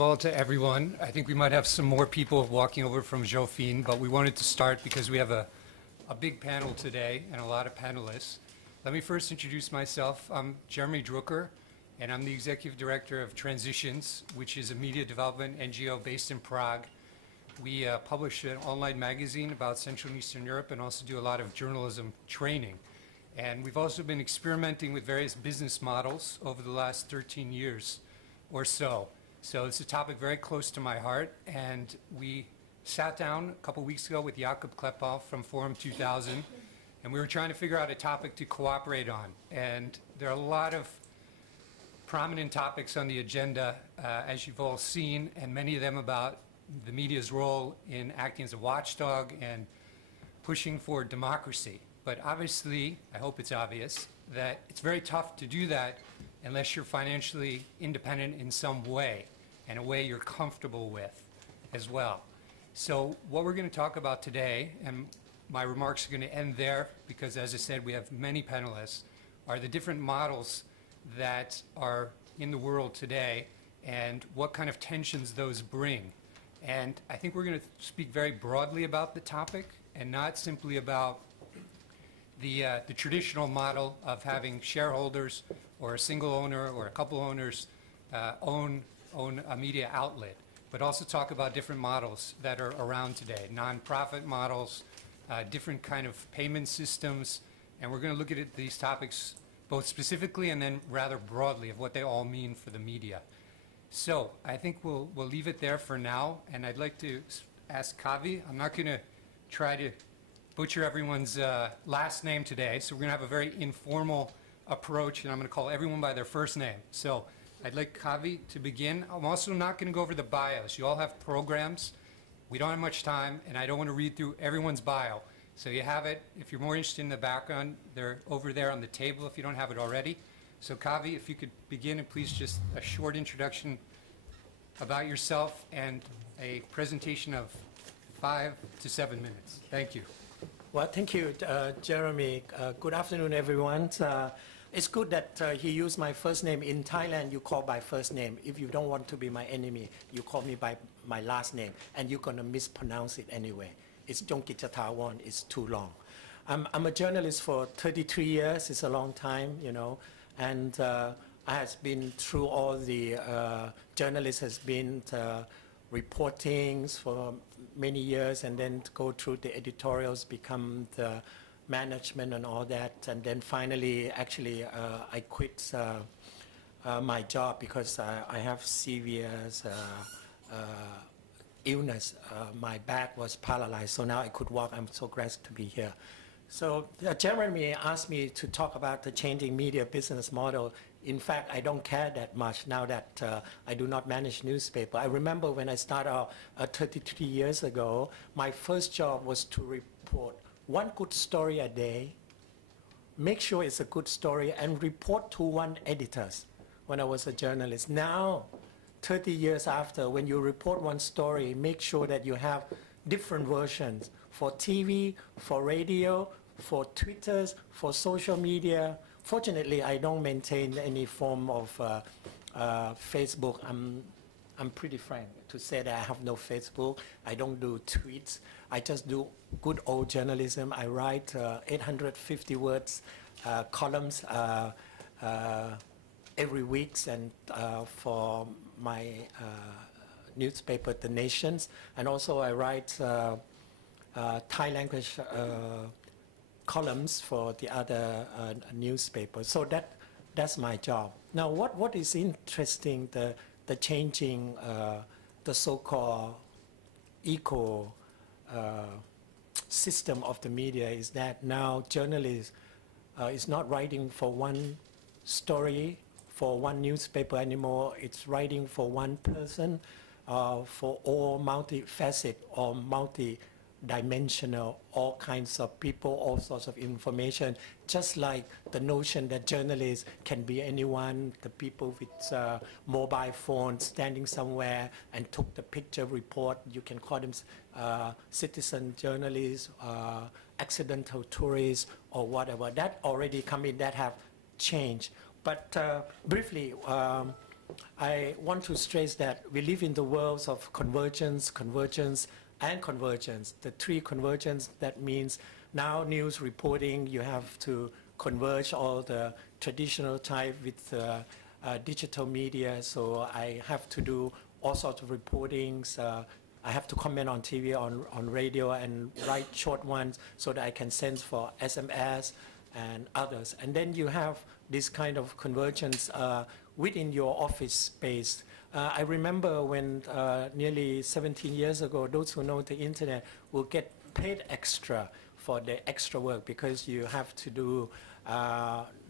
Well, to everyone, I think we might have some more people walking over from Jofine, but we wanted to start because we have a big panel today and a lot of panelists. Let me first introduce myself. I'm Jeremy Druker, and I'm the Executive Director of Transitions, which is a media development NGO based in Prague. We publish an online magazine about Central and Eastern Europe and also do a lot of journalism training. And we've also been experimenting with various business models over the last 13 years or so. So it's a topic very close to my heart, and we sat down a couple weeks ago with Jakub Klepal from Forum 2000, and we were trying to figure out a topic to cooperate on. And there are a lot of prominent topics on the agenda, as you've all seen, and many of them about the media's role in acting as a watchdog and pushing for democracy. But obviously, I hope it's obvious, that it's very tough to do that unless you're financially independent in some way, and a way you're comfortable with as well. So what we're going to talk about today, and my remarks are going to end there because, as I said, we have many panelists, are the different models that are in the world today and what kind of tensions those bring. And I think we're going to speak very broadly about the topic and not simply about the traditional model of having shareholders or a single owner or a couple owners own a media outlet, but also talk about different models that are around today, nonprofit models, different kind of payment systems, and we're going to look at these topics both specifically and then rather broadly of what they all mean for the media. So I think we'll leave it there for now, and I'd like to ask Kavi. I'm not going to try to butcher everyone's last name today, so we're going to have a very informal approach, and I'm going to call everyone by their first name. So I'd like Kavi to begin. I'm also not going to go over the bios. You all have programs. We don't have much time, and I don't want to read through everyone's bio. So you have it. If you're more interested in the background, they're over there on the table if you don't have it already. So Kavi, if you could begin, and please just a short introduction about yourself and a presentation of 5 to 7 minutes. Thank you. Well, thank you, Jeremy. Good afternoon, everyone. It's good that he used my first name. In Thailand, you call by first name. If you don't want to be my enemy, you call me by my last name, and you're going to mispronounce it anyway. It's Chongkittavorn. It's too long. I'm a journalist for 33 years. It's a long time, you know, and I have been through all the journalists has been reportings for many years, and then go through the editorials, become the management and all that, and then finally, actually, I quit my job because I have severe illness. My back was paralyzed, so now I could walk. I'm so glad to be here. So Jeremy asked me to talk about the changing media business model. In fact, I don't care that much now that I do not manage newspaper. I remember when I started out 33 years ago, my first job was to report one good story a day, make sure it's a good story, and report to one editor when I was a journalist. Now, 30 years after, when you report one story, make sure that you have different versions for TV, for radio, for Twitters, for social media. Fortunately, I don't maintain any form of Facebook. I'm pretty frank to say that I have no Facebook. I don't do tweets. I just do good old journalism. I write 850 words columns every week, and for my newspaper, The Nations, and also I write Thai language columns for the other newspapers. So that's my job. Now, what is interesting, the changing, the so-called eco system of the media is that now journalists is not writing for one story, for one newspaper anymore. It's writing for one person, for all multi-facet or multi-dimensional, all kinds of people, all sorts of information, just like the notion that journalists can be anyone, the people with mobile phones standing somewhere and took the picture report. You can call them citizen journalists, accidental tourists, or whatever. That already come in, that have changed. But briefly, I want to stress that we live in the worlds of convergence, convergence, and convergence. The three convergence, that means now news reporting, you have to converge all the traditional type with digital media. So I have to do all sorts of reportings. I have to comment on TV, on radio, and write short ones so that I can send for SMS and others. And then you have this kind of convergence within your office space. I remember when nearly 17 years ago, those who know the internet will get paid extra for the extra work because you have to do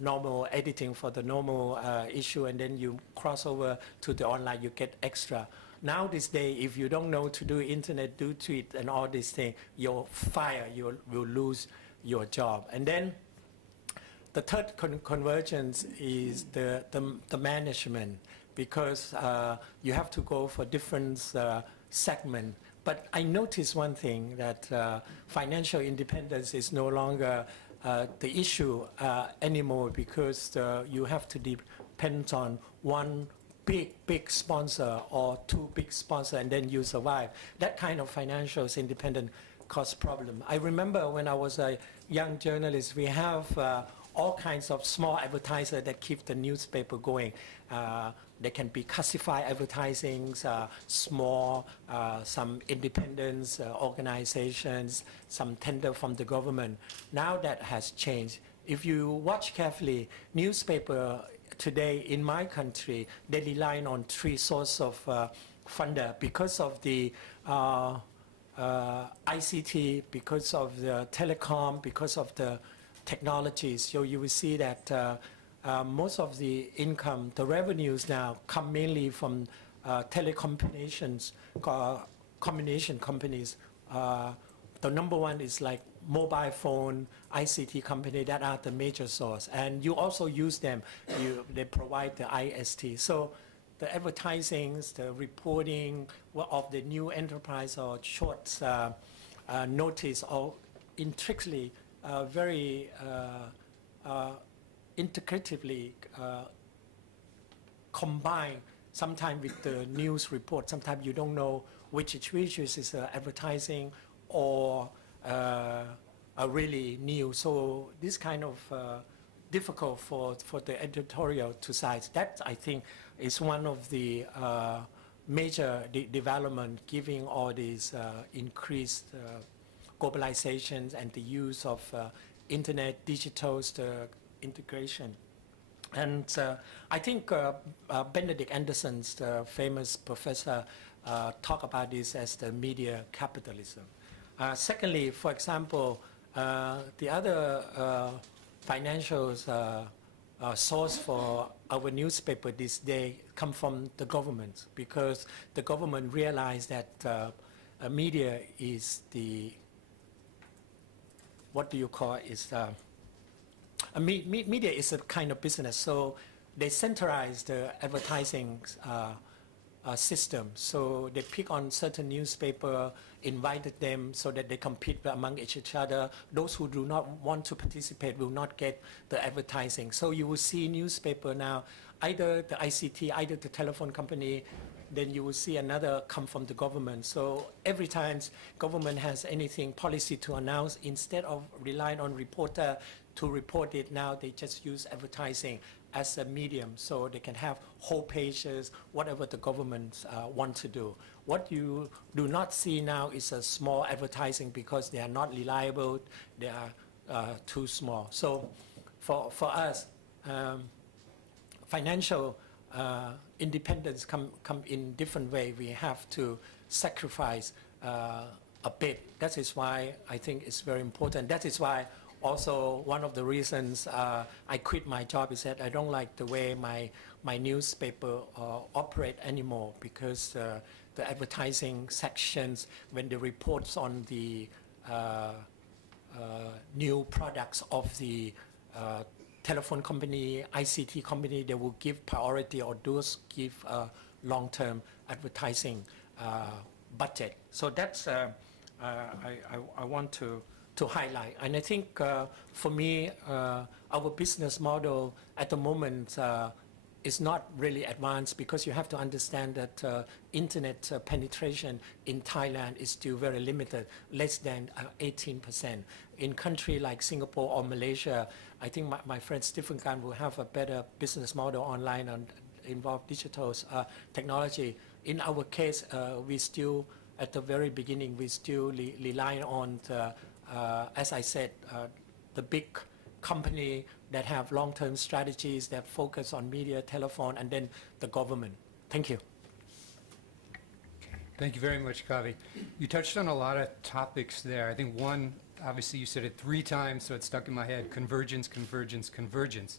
normal editing for the normal issue, and then you cross over to the online, you get extra. Now this day, if you don't know to do internet, do tweet and all these things, you're fired, you will lose your job. And then the third convergence is the management, because you have to go for different segments. But I noticed one thing, that financial independence is no longer the issue anymore, because you have to depend on one big sponsor or two big sponsors, and then you survive. That kind of financial independence cause problem. I remember when I was a young journalist, we have all kinds of small advertisers that keep the newspaper going. They can be classified advertisings, small, some independent organizations, some tender from the government. Now that has changed. If you watch carefully, newspaper today in my country, they rely on three sources of funder because of the ICT, because of the telecom, because of the technologies. So you will see that most of the income, the revenues now come mainly from telecommunications combination companies. The number one is like mobile phone, ICT company, that are the major source. And you also use them. They provide the IST. So the advertisings, the reporting of the new enterprise or short notice, are intricately, very integratively combined, sometimes with the news report. Sometimes you don't know which is advertising or really new. So this kind of difficult for the editorial to size. That, I think, is one of the major development, giving all these increased globalizations and the use of internet, digital integration. And I think Benedict Anderson's the famous professor talk about this as the media capitalism. Secondly, for example, the other financial source for our newspaper this day come from the government, because the government realized that media is the, what do you call it, is media is a kind of business. So they centralize the advertising system. So they pick on certain newspaper, invited them so that they compete among each other. Those who do not want to participate will not get the advertising. So you will see newspaper now, either the ICT, either the telephone company, then you will see another come from the government. So every time government has anything policy to announce, instead of relying on reporter to report it, now they just use advertising as a medium, so they can have whole pages, whatever the government want to do. What you do not see now is a small advertising, because they are not reliable, they are too small. So for us, financial independence come in different way. We have to sacrifice a bit. That is why I think it's very important. That is why also one of the reasons I quit my job is that I don't like the way my newspaper operate anymore, because the advertising sections, when they reports on the new products of the telephone company, ICT company, they will give priority, or those give long-term advertising budget. So that's I want to highlight. And I think for me, our business model at the moment is not really advanced because you have to understand that internet penetration in Thailand is still very limited, less than 18%. In country like Singapore or Malaysia, I think my friend Stephen Gan will have a better business model online and involve digital technology. In our case, we still, at the very beginning, we still rely on, as I said, the big company that have long-term strategies that focus on media, telephone, and then the government. Thank you. Thank you very much, Kavi. You touched on a lot of topics there. I think one, obviously you said it 3 times, so it stuck in my head: convergence, convergence, convergence.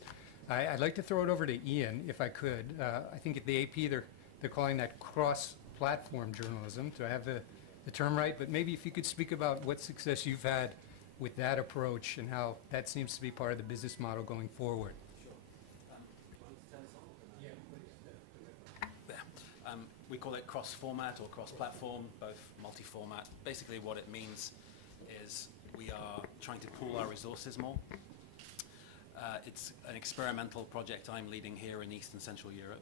I'd like to throw it over to Ian, if I could. I think at the AP, they're calling that cross-platform journalism. Do I have the term right? But maybe if you could speak about what success you've had with that approach and how that seems to be part of the business model going forward. Sure. We call it cross-format or cross-platform, both multi-format. Basically what it means is we are trying to pool our resources more. It's an experimental project I'm leading here in East and Central Europe.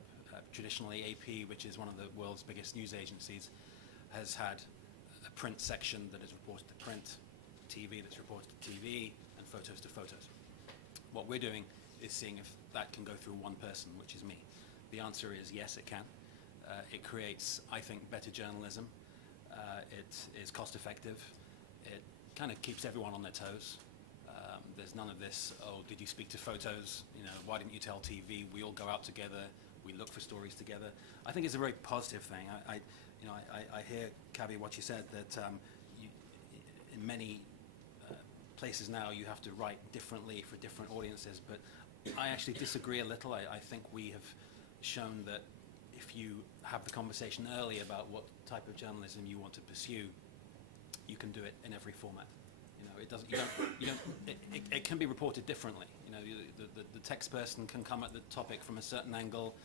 Traditionally, AP, which is one of the world's biggest news agencies, has had a print section that is reported to print, TV that's reported to TV, and photos to photos. What we're doing is seeing if that can go through one person, which is me. The answer is yes, it can. It creates, I think, better journalism. It is cost effective. It kind of keeps everyone on their toes. There's none of this, oh, did you speak to photos? You know, why didn't you tell TV? We all go out together. We look for stories together. I think it's a very positive thing. I hear, Kavi, what you said, that in many places now you have to write differently for different audiences, but I actually disagree a little. I think we have shown that if you have the conversation early about what type of journalism you want to pursue, you can do it in every format. You know, it doesn't. It can be reported differently. You know, the text person can come at the topic from a certain angle.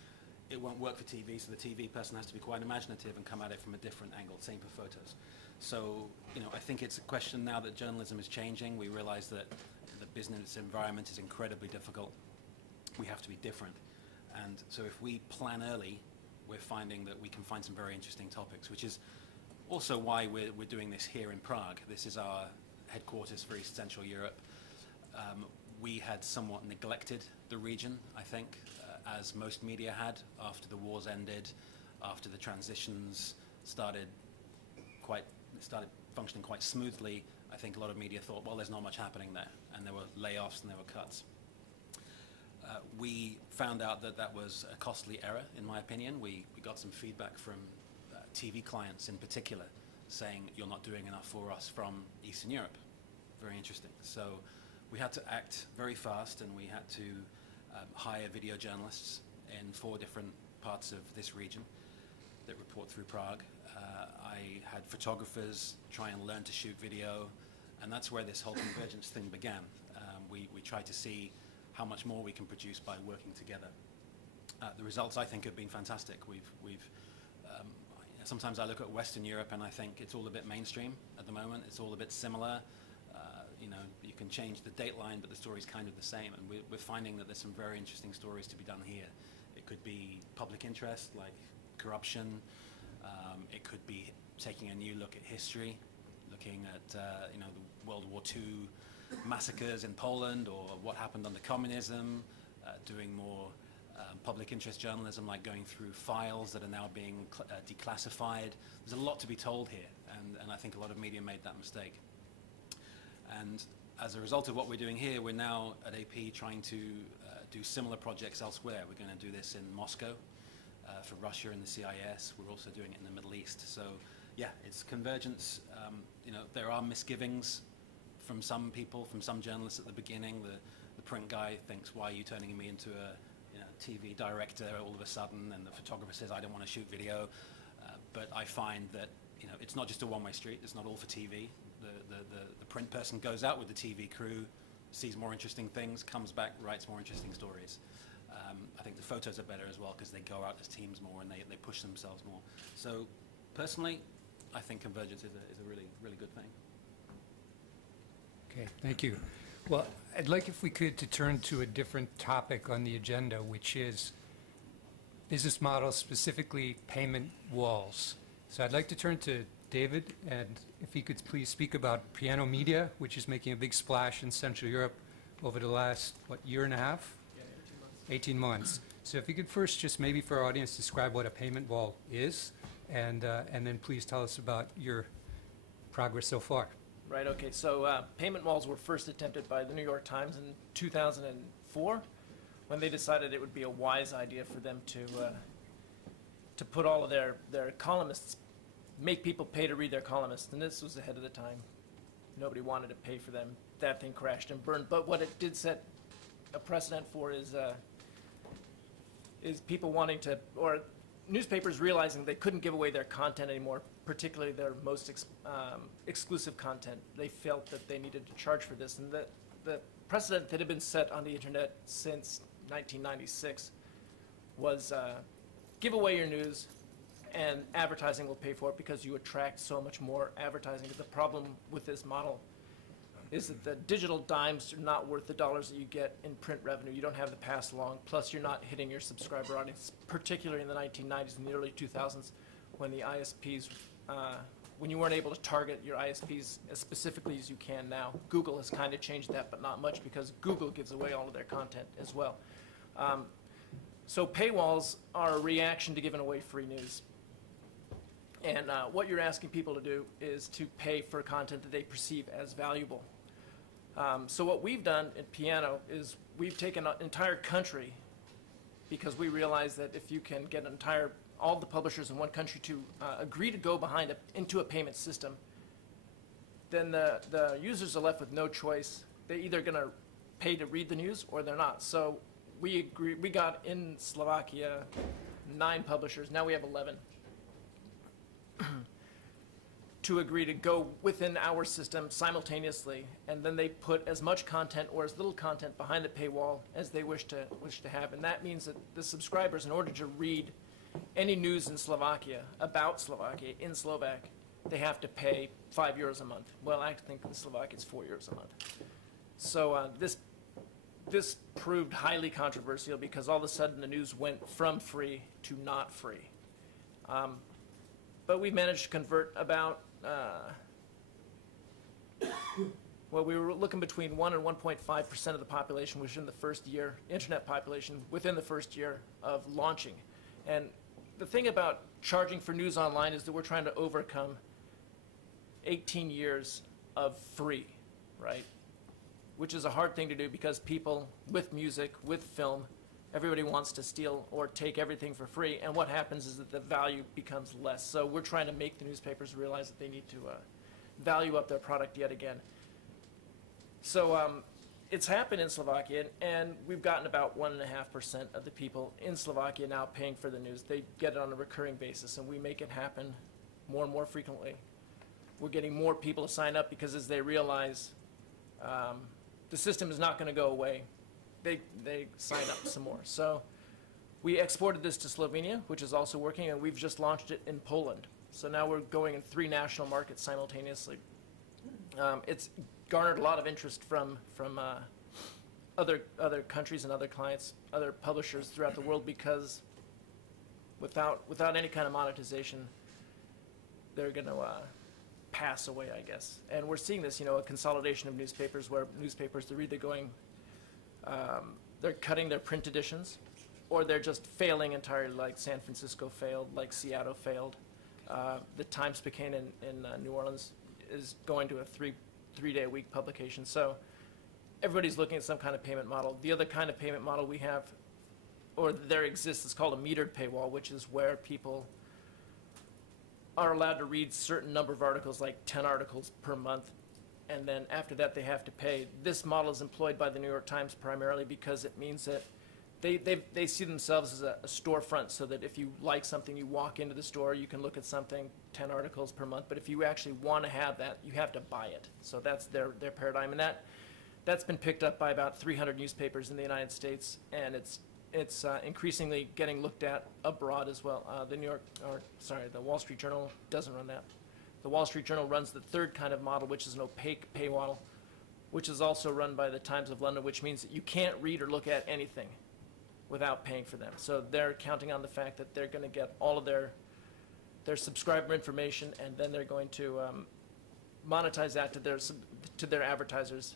It won't work for TV, so the TV person has to be quite imaginative and come at it from a different angle. Same for photos. So, you know, I think it's a question now that journalism is changing. We realize that the business environment is incredibly difficult. We have to be different. And so if we plan early, we're finding that we can find some very interesting topics, which is also why we're doing this here in Prague. This is our headquarters for East Central Europe. We had somewhat neglected the region, I think, as most media had after the wars ended, after the transitions started functioning quite smoothly. I think a lot of media thought, well, there's not much happening there, and there were layoffs and there were cuts. We found out that that was a costly error, in my opinion. We got some feedback from TV clients in particular, saying you're not doing enough for us from Eastern Europe. Very interesting. So we had to act very fast, and we had to hire video journalists in 4 different parts of this region that report through Prague. I had photographers try and learn to shoot video, and that's where this whole convergence thing began. We tried to see how much more we can produce by working together. The results, I think, have been fantastic. Sometimes I look at Western Europe and I think it's all a bit mainstream at the moment. It's all a bit similar. You know, you can change the dateline, but the story's kind of the same. And we're finding that there's some very interesting stories to be done here. It could be public interest, like corruption. It could be taking a new look at history, looking at you know, the World War II massacres in Poland, or what happened under communism, doing more public interest journalism, like going through files that are now being declassified. There's a lot to be told here, and I think a lot of media made that mistake. And as a result of what we're doing here, we're now at AP trying to do similar projects elsewhere. We're going to do this in Moscow for Russia and the CIS. We're also doing it in the Middle East. So yeah, it's convergence. You know, there are misgivings from some people, from some journalists at the beginning. The print guy thinks, why are you turning me into a TV director all of a sudden? And the photographer says, I don't want to shoot video. But I find that, you know, it's not just a one-way street. It's not all for TV. The print person goes out with the TV crew, sees more interesting things, comes back, writes more interesting stories. I think the photos are better as well because they go out as teams more and they push themselves more. So personally, I think convergence is a really, really good thing. Okay, thank you. Well, I'd like, if we could, to turn to a different topic on the agenda, which is business model, specifically payment walls. So I'd like to turn to David, and if he could please speak about Piano Media, which is making a big splash in Central Europe over the last, what, year and a half? Yeah, 18 months. So if you could first just maybe for our audience describe what a payment wall is, and then please tell us about your progress so far. Right, okay. So payment walls were first attempted by the New York Times in 2004 when they decided it would be a wise idea for them to put all of their columnists, make people pay to read their columnists, and this was ahead of the time. Nobody wanted to pay for them. That thing crashed and burned. But what it did set a precedent for is people wanting to, or newspapers realizing they couldn't give away their content anymore, particularly their most exclusive content. They felt that they needed to charge for this. And the precedent that had been set on the internet since 1996 was give away your news and advertising will pay for it because you attract so much more advertising. The problem with this model is that the digital dimes are not worth the dollars that you get in print revenue. You don't have the pass along, plus you're not hitting your subscriber audience, particularly in the 1990s and the early 2000s when the ISPs, when you weren't able to target your ISPs as specifically as you can now. Google has kind of changed that, but not much because Google gives away all of their content as well. So paywalls are a reaction to giving away free news. And what you're asking people to do is to pay for content that they perceive as valuable. So what we've done at Piano is we've taken an entire country because we realize that if you can get all the publishers in one country to agree to go into a payment system, then the users are left with no choice. They're either going to pay to read the news or they're not. So we got in Slovakia 9 publishers. Now we have 11. To agree to go within our system simultaneously, and then they put as much content or as little content behind the paywall as they wish to have. And that means that the subscribers, in order to read any news in Slovakia about Slovakia in Slovak, they have to pay €5 a month. Well, I think in Slovakia it's €4 a month. So this proved highly controversial because all of a sudden the news went from free to not free. But we managed to convert about, well, we were looking between 1 and 1.5% of the population within the first year, internet population, within the first year of launching. And the thing about charging for news online is that we're trying to overcome 18 years of free, right? Which is a hard thing to do because people with music, with film, everybody wants to steal or take everything for free, and what happens is that the value becomes less. So we're trying to make the newspapers realize that they need to value up their product yet again. So it's happened in Slovakia, and we've gotten about 1.5% of the people in Slovakia now paying for the news. They get it on a recurring basis, and we make it happen more and more frequently. We're getting more people to sign up because as they realize the system is not going to go away, they sign up some more. So we exported this to Slovenia, which is also working, and we've just launched it in Poland. So now we're going in 3 national markets simultaneously. It's garnered a lot of interest from other countries and other clients, other publishers throughout the world because without any kind of monetization, they're going to pass away, I guess. And we're seeing this, a consolidation of newspapers where newspapers, they're either going they're cutting their print editions, or they're just failing entirely, like San Francisco failed, like Seattle failed. The Times-Picayune in New Orleans is going to a three-day-a-week publication. So everybody's looking at some kind of payment model. The other kind of payment model we have, or there exists, is called a metered paywall, which is where people are allowed to read certain number of articles, like 10 articles per month, and then after that they have to pay. This model is employed by the New York Times primarily because it means that they see themselves as a storefront, so that if you like something, you walk into the store, you can look at something, 10 articles per month, but if you actually want to have that, you have to buy it. So that's their paradigm, and that's been picked up by about 300 newspapers in the United States, and it's increasingly getting looked at abroad as well. The Wall Street Journal doesn't run that. The Wall Street Journal runs the third kind of model, which is an opaque paywall, which is also run by the Times of London, which means that you can't read or look at anything. without paying for them. So they're counting on the fact that they're going to get all of their subscriber information, and then they're going to monetize that to their advertisers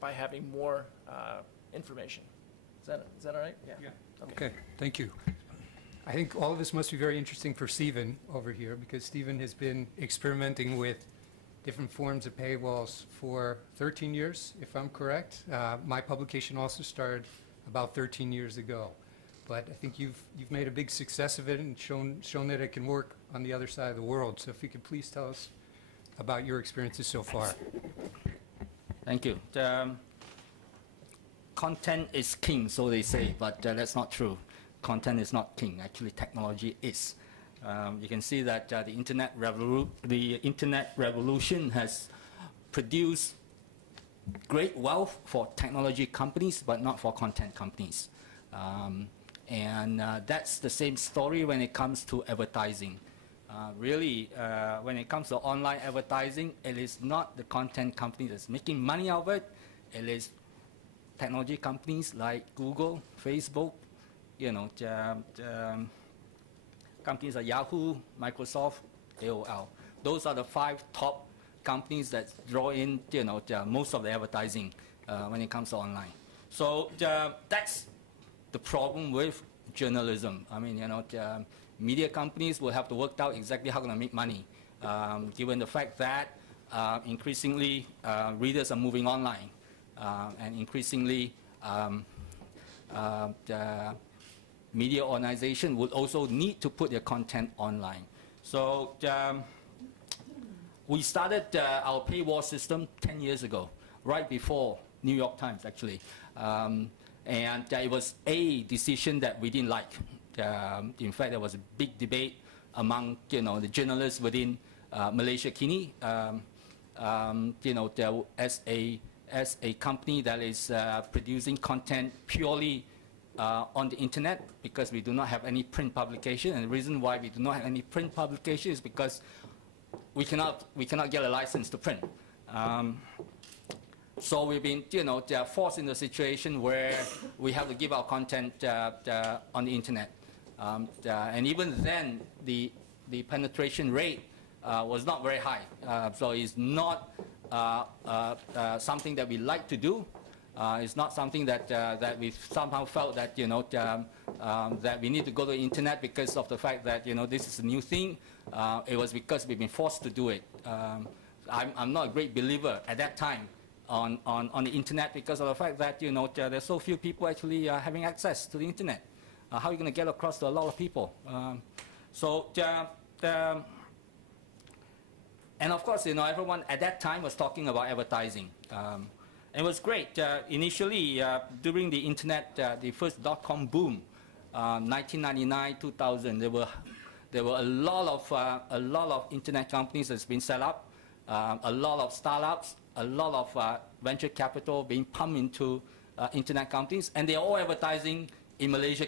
by having more information. Is that all right? Yeah. Okay, thank you. I think all of this must be very interesting for Stephen over here, because Stephen has been experimenting with different forms of paywalls for 13 years, if I'm correct. My publication also started about 13 years ago. But I think you've made a big success of it and shown that it can work on the other side of the world. So if you could please tell us about your experiences so far. Thank you. Content is king, so they say, but that's not true. Content is not king. Actually, technology is. You can see that the internet revolution has produced great wealth for technology companies, but not for content companies. And that's the same story when it comes to advertising. Really, when it comes to online advertising, it is not the content company that's making money out of it. It is technology companies like Google, Facebook, you know, companies like Yahoo, Microsoft, AOL. Those are the 5 top companies that draw in, you know, most of the advertising when it comes to online. So that's the problem with journalism. I mean, you know, media companies will have to work out exactly how to make money, given the fact that increasingly readers are moving online, and increasingly the media organization would also need to put their content online. So we started our paywall system 10 years ago, right before New York Times, actually. And it was a decision that we didn't like. In fact, there was a big debate among, you know, the journalists within Malaysia Kini. You know, as a company that is producing content purely on the internet, because we do not have any print publication, and the reason why we do not have any print publication is because we cannot get a license to print. So we've been, you know, forced in a situation where we have to give our content on the internet. And even then, the penetration rate was not very high. So it's not something that we like to do. It's not something that we somehow felt that, you know, that we need to go to the internet because of the fact that, you know, this is a new thing. It was because we've been forced to do it. I'm not a great believer at that time on the internet because of the fact that, you know, there's so few people actually having access to the internet. How are you going to get across to a lot of people? And of course, you know, everyone at that time was talking about advertising. It was great. Initially, during the internet, the first .com boom, 1999, 2000, there were a lot of internet companies that's been set up, a lot of startups, a lot of venture capital being pumped into internet companies, and they're all advertising in Malaysia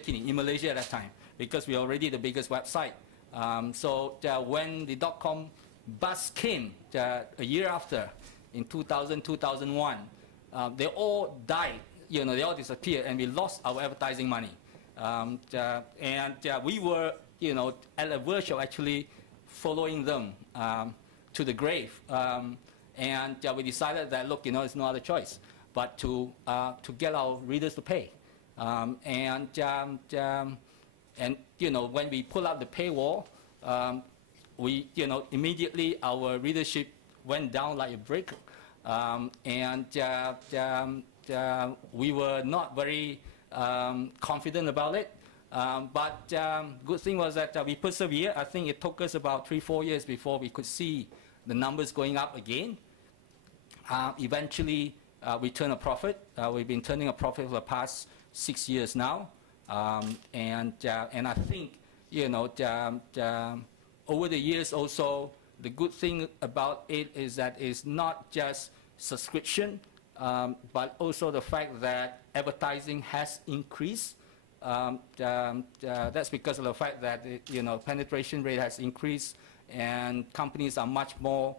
at that time, because we're already the biggest website. So when the .com bust came a year after, in 2000, 2001, they all died, you know, they all disappeared, and we lost our advertising money. And we were, you know, at the verge of actually following them to the grave. And we decided that, look, you know, there's no other choice but to get our readers to pay. And you know, when we pull out the paywall, we, you know, immediately our readership went down like a brick. And we were not very confident about it. But good thing was that we persevered. I think it took us about 3-4 years before we could see the numbers going up again. Eventually, we turned a profit. We've been turning a profit for the past 6 years now. And I think, you know, over the years also, the good thing about it is that it's not just subscription, but also the fact that advertising has increased. That's because of the fact that, you know, penetration rate has increased, and companies are much more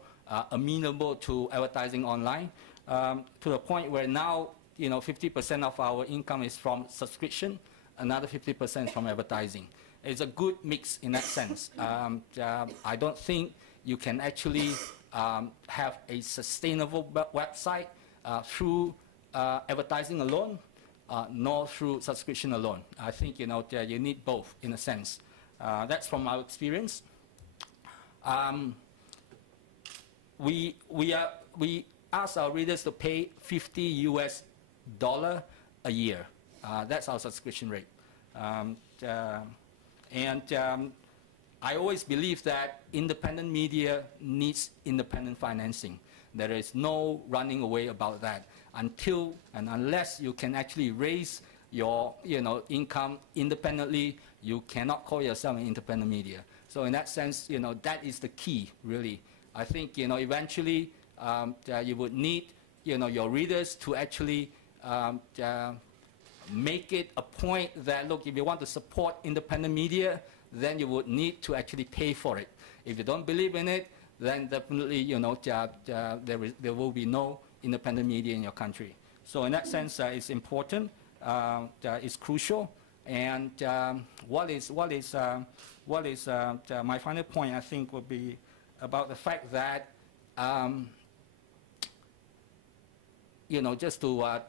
amenable to advertising online, to the point where now, you know, 50% of our income is from subscription. another 50% from advertising. It's a good mix in that sense. I don't think you can actually have a sustainable website through advertising alone, nor through subscription alone. I think you need both in a sense. That's from our experience. We ask our readers to pay $50 a year. That's our subscription rate. I always believe that independent media needs independent financing. There is no running away about that until and unless you can actually raise your income independently. You cannot call yourself an independent media. So in that sense, that is the key, really. I think eventually you would need your readers to actually make it a point that, look, if you want to support independent media, then you would need to actually pay for it. If you don't believe in it, then definitely there will be no independent media in your country. So in that sense, it's important, it's crucial. And what is my final point, I think, would be about the fact that just to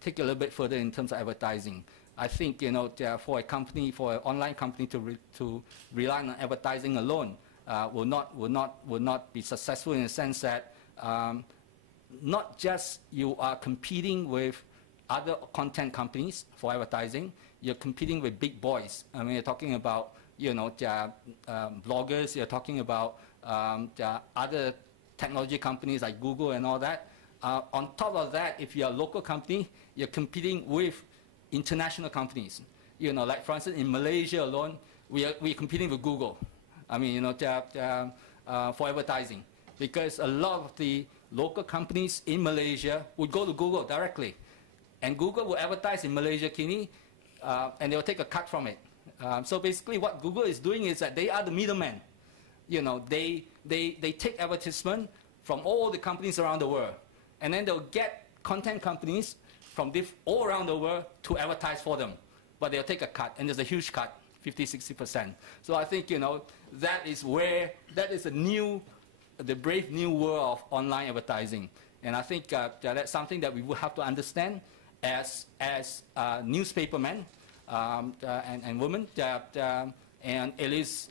take a little bit further in terms of advertising. I think for an online company to rely on advertising alone will not be successful, in the sense that not just you are competing with other content companies for advertising, you're competing with big boys. I mean, you're talking about bloggers, you're talking about other technology companies like Google and all that. On top of that, if you're a local company, you're competing with international companies. Like for instance, in Malaysia alone, we're competing with Google. I mean, for advertising, because a lot of the local companies in Malaysia would go to Google directly, and Google will advertise in Malaysia, Kini, and they'll take a cut from it. So basically, what Google is doing is that they are the middleman. They take advertisement from all the companies around the world, and then they'll get content companies from all around the world to advertise for them. But they'll take a cut, and there's a huge cut, 50–60%. So I think that is the brave new world of online advertising. And I think that's something that we will have to understand as newspapermen and women. And it is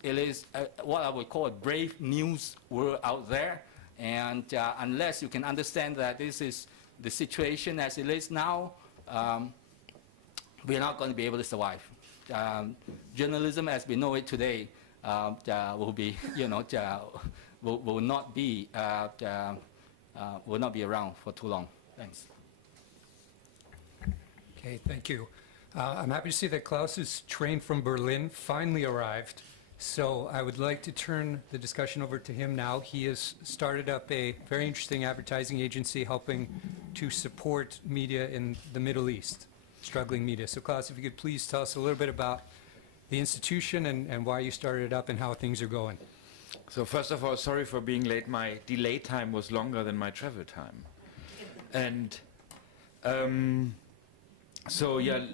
what I would call a brave news world out there. And unless you can understand that this is the situation as it is now, we're not going to be able to survive. Journalism as we know it today will be, will not be around for too long. Thanks. Okay, thank you. I'm happy to see that Klaus's train from Berlin finally arrived. So I would like to turn the discussion over to him now. He has started up a very interesting advertising agency helping to support media in the Middle East, struggling media. So Klaus, if you could please tell us a little bit about the institution and why you started it up and how things are going. So first of all, sorry for being late. My delay time was longer than my travel time. And so yeah,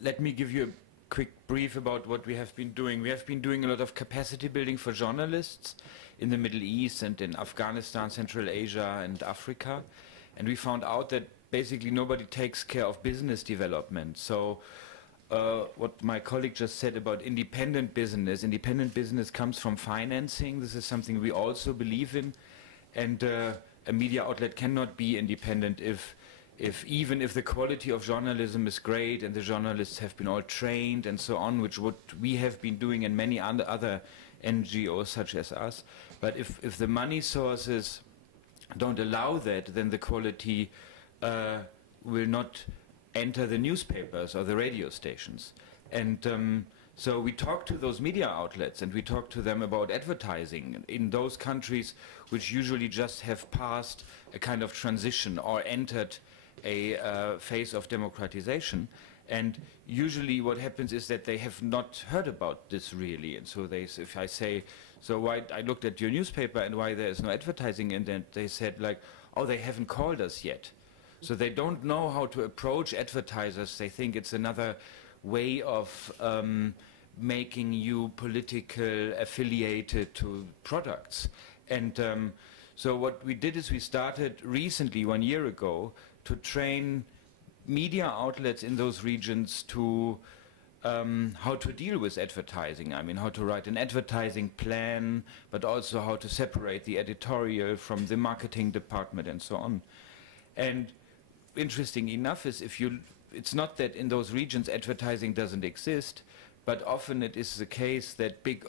let me give you a quick brief about what we have been doing. We have been doing a lot of capacity building for journalists in the Middle East and in Afghanistan, Central Asia and Africa. And we found out that basically nobody takes care of business development. So what my colleague just said about independent business comes from financing. This is something we also believe in. And a media outlet cannot be independent even if the quality of journalism is great and the journalists have been all trained and so on, which what we have been doing and many other NGOs such as us. But if the money sources don't allow that, then the quality will not enter the newspapers or the radio stations. And so we talk to those media outlets and we talk to them about advertising in those countries which usually just have passed a kind of transition or entered a phase of democratization. And usually what happens is that they have not heard about this really. And so if I say, so why I looked at your newspaper and why there is no advertising in it, they said like, oh, they haven't called us yet. So they don't know how to approach advertisers. They think it's another way of making you political affiliated to products. And so what we did is we started recently, 1 year ago, to train media outlets in those regions to how to deal with advertising. I mean, how to write an advertising plan, but also how to separate the editorial from the marketing department and so on. And interesting enough is it's not that in those regions advertising doesn't exist, but often it is the case that big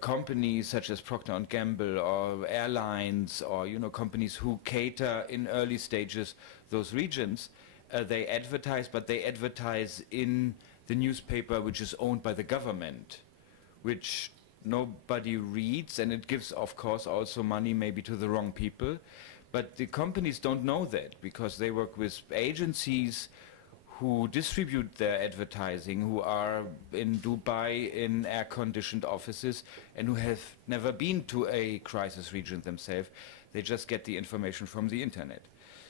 companies such as Procter & Gamble or airlines or companies who cater in early stages those regions, they advertise, but they advertise in the newspaper which is owned by the government, which nobody reads, and it gives, of course, also money maybe to the wrong people. But the companies don't know that because they work with agencies who distribute their advertising, who are in Dubai in air-conditioned offices and who have never been to a crisis region themselves. They just get the information from the internet.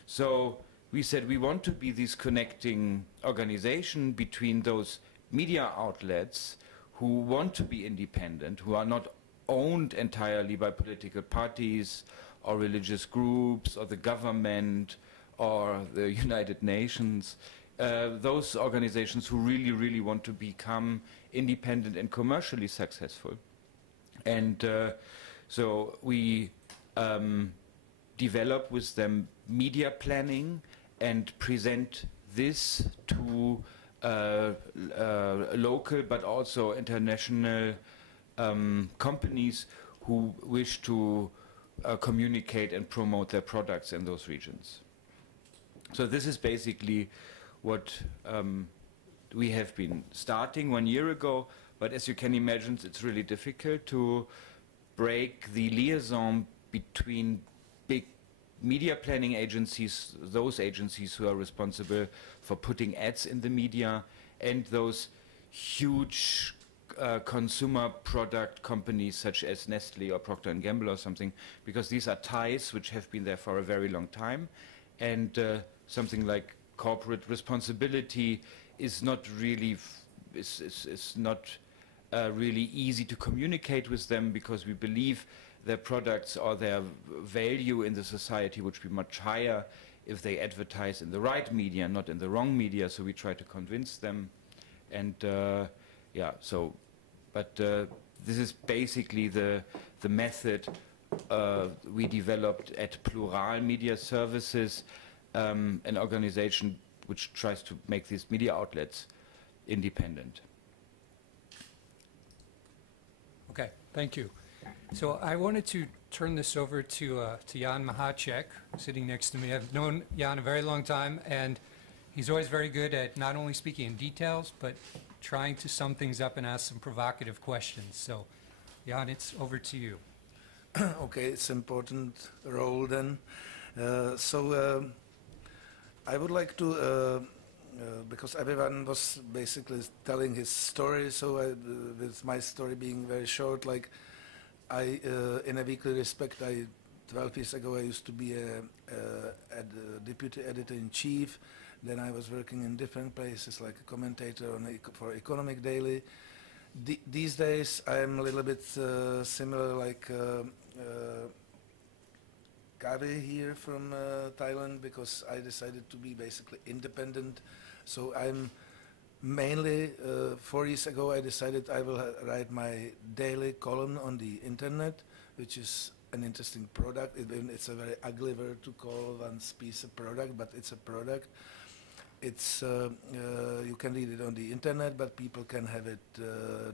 So we said we want to be this connecting organization between those media outlets who want to be independent, who are not owned entirely by political parties or religious groups or the government or the United Nations, those organizations who really, really want to become independent and commercially successful. And so we develop with them media planning and present this to local but also international companies who wish to communicate and promote their products in those regions. So this is basically what we have been starting 1 year ago, but as you can imagine, it's really difficult to break the liaison between big media planning agencies, those agencies who are responsible for putting ads in the media, and those huge consumer product companies such as Nestle or Procter & Gamble or something, because these are ties which have been there for a very long time, and something like corporate responsibility is not really really easy to communicate with them, because we believe their products or their value in the society would be much higher if they advertise in the right media, not in the wrong media. So we try to convince them, and yeah. So, but this is basically the method we developed at Plural Media Services, an organization which tries to make these media outlets independent. Okay, thank you. So I wanted to turn this over to Jan Mahacek, sitting next to me. I've known Jan a very long time, and he's always very good at not only speaking in details, but trying to sum things up and ask some provocative questions. So, Jan, it's over to you. Okay, it's an important role then. I would like to, because everyone was basically telling his story, so with my story being very short, like in a weekly respect, 12 years ago I used to be a deputy editor-in-chief. Then I was working in different places, like a commentator for Economic Daily. These days I'm a little bit similar, like Kavi here from Thailand, because I decided to be basically independent. So I'm mainly, 4 years ago I decided I will write my daily column on the internet, which is an interesting product. It's a very ugly word to call one's piece a product, but it's a product. It's you can read it on the internet, but people can have it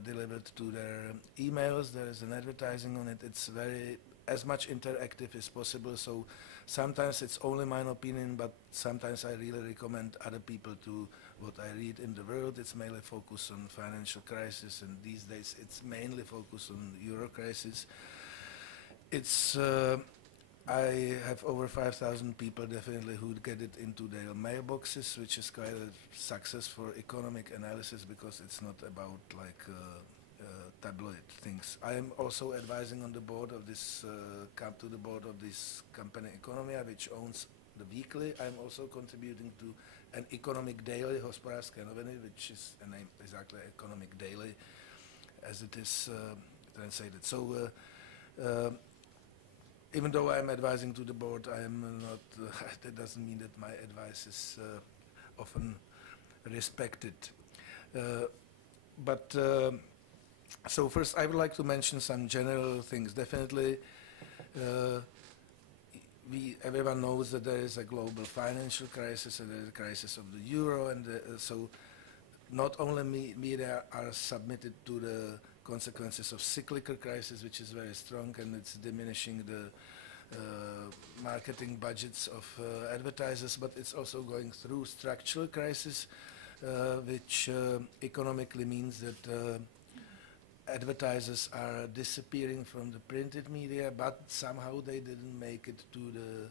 delivered to their emails. There is an advertising on it. It's very as much interactive as possible. So sometimes it's only my opinion, but sometimes I really recommend other people to what I read in the world. It's mainly focused on financial crisis, and these days it's mainly focused on Euro crisis. It's I have over 5,000 people definitely who get it into their mailboxes, which is quite a success for economic analysis, because it's not about like tabloid things. I am also advising on the board of this, come to the board of this company Economia, which owns the weekly. I'm also contributing to an economic daily, Hospodářské noviny, which is a name exactly economic daily, as it is translated. So even though I'm advising to the board, I am not, that doesn't mean that my advice is often respected. So first I would like to mention some general things. Definitely, everyone knows that there is a global financial crisis and there is a crisis of the euro, and so not only media are submitted to the consequences of cyclical crisis, which is very strong, and it's diminishing the marketing budgets of advertisers, but it's also going through structural crisis, which economically means that advertisers are disappearing from the printed media, but somehow they didn't make it to the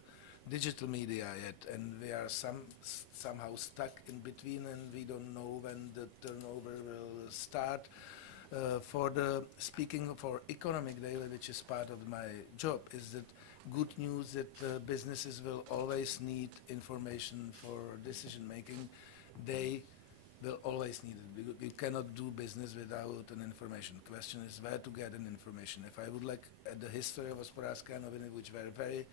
digital media yet, and we are somehow stuck in between, and we don't know when the turnover will start. Speaking for economic daily, which is part of my job, is that good news that businesses will always need information for decision making. They will always need it. You cannot do business without an information. The question is where to get an information. If I would look at the history of Hospodářské noviny, which were very,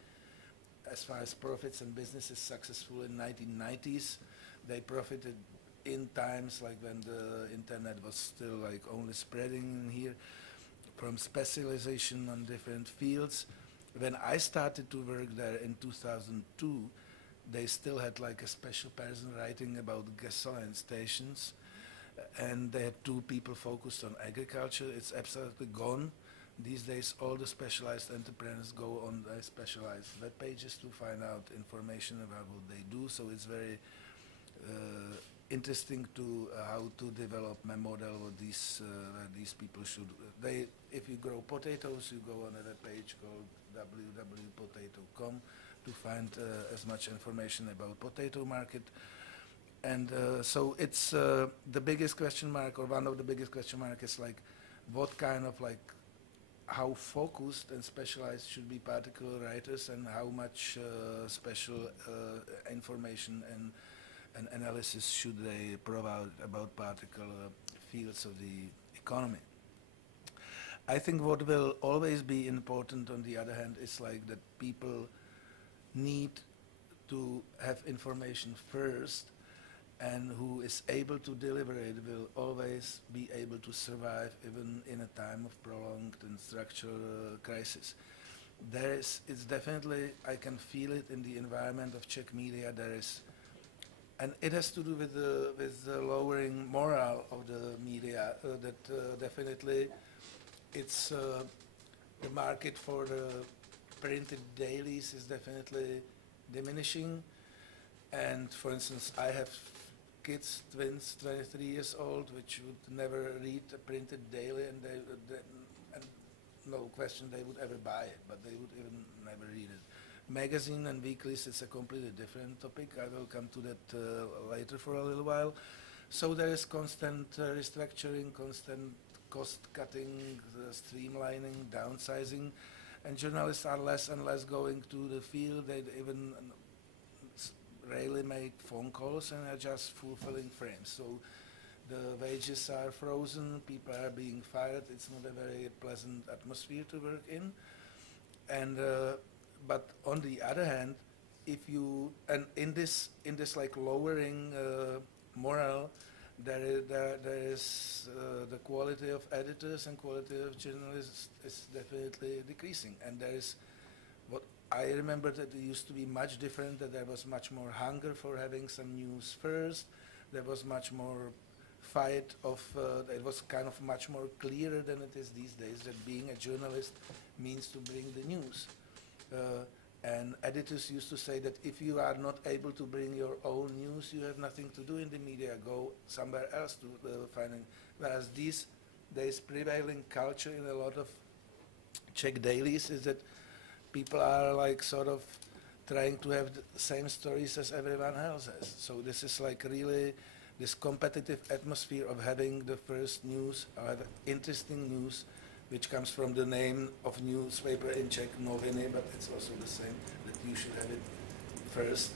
as far as profits and businesses, successful in 1990s, they profited in times like when the internet was still like only spreading in here, from specialization on different fields. When I started to work there in 2002, they still had like a special person writing about gasoline stations, and they had 2 people focused on agriculture. It's absolutely gone. These days all the specialized entrepreneurs go on their specialized web pages to find out information about what they do, so it's very interesting to how to develop a model what these people should. If you grow potatoes, you go on a web page called www.potato.com to find as much information about potato market. And so it's the biggest question mark, or one of the biggest question mark, is like what kind of like how focused and specialized should be particular writers, and how much special information and analysis should they provide about particular fields of the economy. I think what will always be important, on the other hand, is like that people need to have information first, and who is able to deliver it will always be able to survive even in a time of prolonged and structural crisis. It's definitely, I can feel it in the environment of Czech media, and it has to do with the lowering morale of the media, that definitely it's the market for the printed dailies is definitely diminishing. And for instance, I have kids, twins, 23 years old, which would never read a printed daily, and and no question they would ever buy it, but they would even never read it. Magazine and weeklies, it's a completely different topic. I will come to that later for a little while. So there is constant restructuring, constant cost cutting, streamlining, downsizing, and journalists are less and less going to the field. They even rarely make phone calls and are just fulfilling frames. So the wages are frozen, people are being fired. It's not a very pleasant atmosphere to work in. And but on the other hand, if you, and in this like lowering morale, there is the quality of editors and quality of journalists is definitely decreasing. And there is, what I remember, that it used to be much different, that there was much more hunger for having some news first. There was much more fight of, it was kind of much more clearer than it is these days, that being a journalist means to bring the news. And editors used to say that if you are not able to bring your own news, you have nothing to do in the media, go somewhere else to find it. Whereas these days prevailing culture in a lot of Czech dailies is that people are like sort of trying to have the same stories as everyone else has. So this is like really this competitive atmosphere of having the first news, or interesting news, which comes from the name of newspaper in Czech, noviny, but it's also the same, that you should have it first,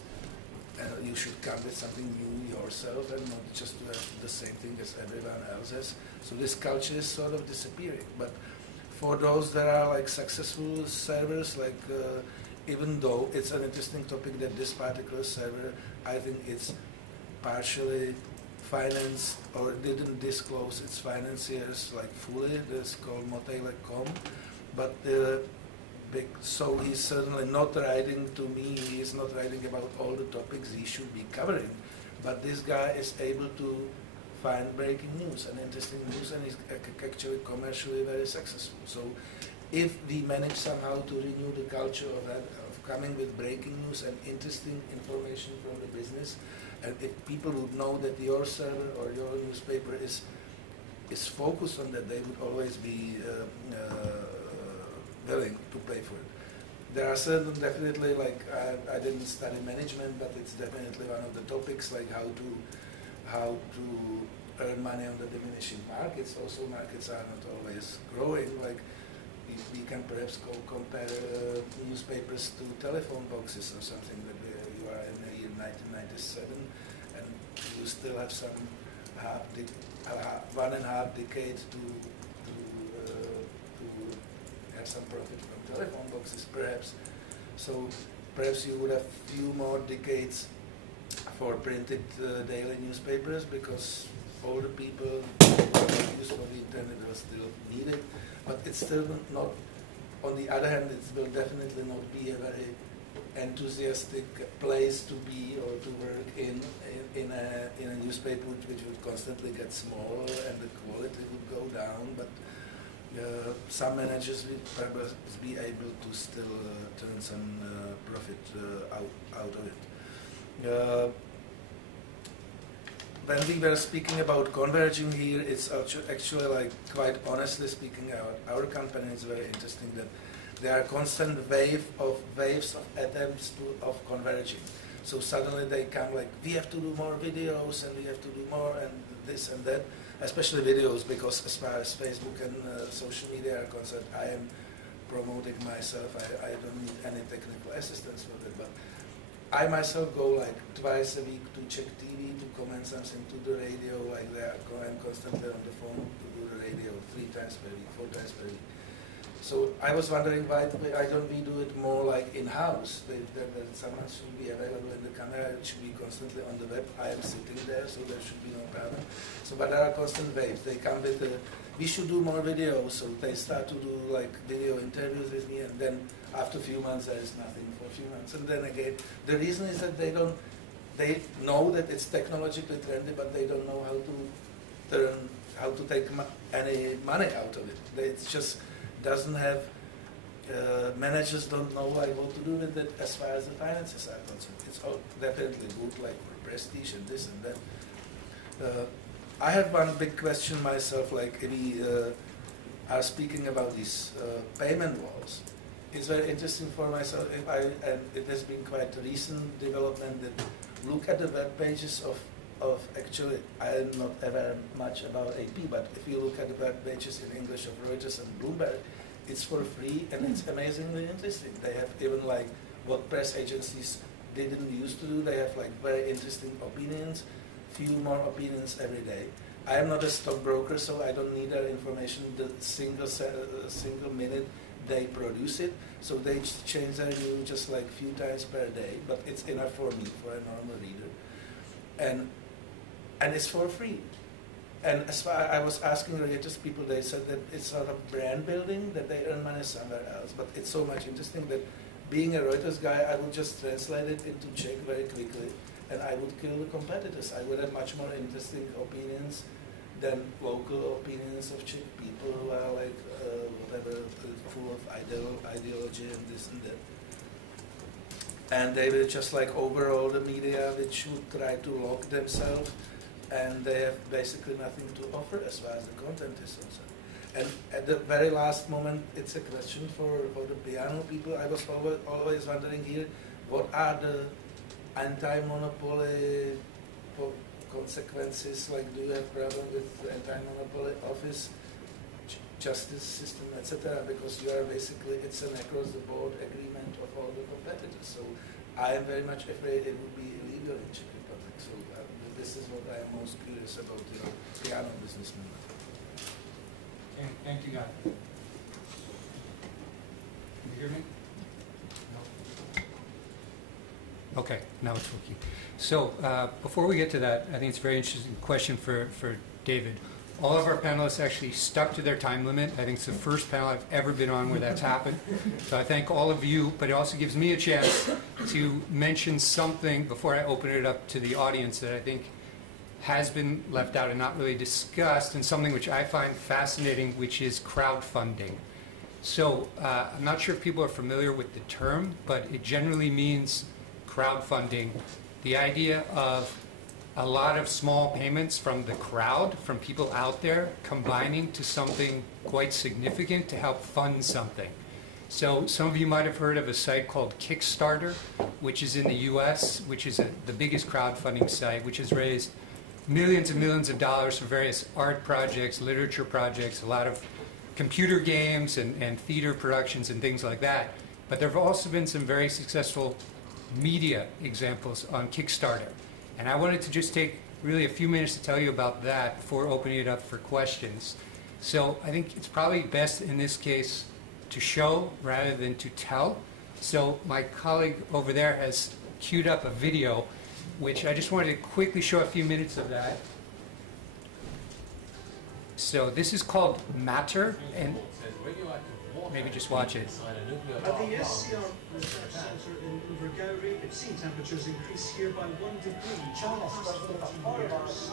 you should come with something new yourself and not just to have the same thing as everyone else has. So this culture is sort of disappearing. But for those that are like successful servers, like even though it's an interesting topic that this particular server, I think it's partially financed or didn't disclose its financiers like fully. This is called Motele.com, but so he's certainly not writing to me. He's not writing about all the topics he should be covering, but this guy is able to find breaking news and interesting news, and he's actually commercially very successful. So if we manage somehow to renew the culture of that, of coming with breaking news and interesting information from the business, and if people would know that your server or your newspaper is focused on that, they would always be willing to pay for it. There are certain, definitely, like I didn't study management, but it's definitely one of the topics, like how to earn money on the diminishing markets. Also, markets are not always growing. Like we can perhaps compare newspapers to telephone boxes or something. That you are in the year 1997, and you still have some 1.5 decades to have some profit from telephone boxes, perhaps. So perhaps you would have few more decades for printed daily newspapers, because older people use for the internet will still need it, but it's still not. On the other hand, it will definitely not be a very enthusiastic place to be or to work in a newspaper which would constantly get smaller and the quality would go down. But some managers will perhaps be able to still turn some profit out of it. When we were speaking about converging here, it's actually, like, quite honestly speaking, our company is very interesting that there are constant waves of attempts of converging. So suddenly they come like, we have to do more videos and we have to do more and this and that, especially videos, because as far as Facebook and social media are concerned, I am promoting myself. I don't need any technical assistance for that, but I myself go like twice a week to Czech TV to comment something to the radio, like I'm constantly on the phone to do the radio 3 times per week, 4 times per week. So I was wondering why don't we do it more like in-house, that someone should be available in the camera, it should be constantly on the web. I am sitting there, so there should be no problem. So, but there are constant waves. They come with we should do more videos, so they start to do like video interviews with me, and then after a few months there is nothing for a few months, and then again. The reason is that they know that it's technologically trendy, but they don't know how to take any money out of it. It just doesn't have, managers don't know like what to do with it as far as the finances are concerned. It's all definitely good, like for prestige and this and that. I have one big question myself, like we are speaking about these payment walls. It's very interesting for myself, and it has been quite a recent development, that look at the web pages of actually, I am not ever much about AP, but if you look at the web pages in English of Reuters and Bloomberg, it's for free and it's amazingly interesting. They have even like what press agencies didn't used to do. They have like very interesting opinions, few more opinions every day. I am not a stockbroker, so I don't need that information the single minute they produce it. So they change their news just like few times per day, but it's enough for me, for a normal reader. And it's for free. And as far I was asking Reuters people, they said that it's sort of brand building, that they earn money somewhere else. But it's so much interesting that being a Reuters guy, I would just translate it into Czech very quickly, and I would kill the competitors. I would have much more interesting opinions than local opinions of Czech people who are like whatever, full of ideology and this and that. And they will just like overall the media, which would try to lock themselves, and they have basically nothing to offer as far as the content is concerned. And at the very last moment, it's a question for the piano people. I was always wondering here, what are the anti-monopoly consequences? Like, do you have problem with the anti-monopoly office, justice system, etc.? Because you are basically, it's an across-the-board agreement of all the competitors. So I am very much afraid it would be illegal in Czech Republic. So this is what I am most curious about, piano businessmen. Thank you, guys. Can you hear me? No? Okay, now it's working. So before we get to that, I think it's a very interesting question for David. All of our panelists actually stuck to their time limit. I think it's the first panel I've ever been on where that's happened. So I thank all of you, but it also gives me a chance to mention something before I open it up to the audience that I think has been left out and not really discussed, and something which I find fascinating, which is crowdfunding. So I'm not sure if people are familiar with the term, but it generally means crowdfunding, the idea of a lot of small payments from the crowd, from people out there, combining to something quite significant to help fund something. So some of you might have heard of a site called Kickstarter, which is in the US, which is the biggest crowdfunding site, which has raised millions and millions of dollars for various art projects, literature projects, a lot of computer games and theater productions and things like that. But there have also been some very successful media examples on Kickstarter. And I wanted to just take really a few minutes to tell you about that before opening it up for questions. So I think it's probably best in this case to show rather than to tell. So my colleague over there has queued up a video, which I just wanted to quickly show a few minutes of that. So this is called Matter, and maybe just watch it. At the SCR Research Centre in Brauchli, it's seen temperatures increase here by 1 degree in the past 14 years.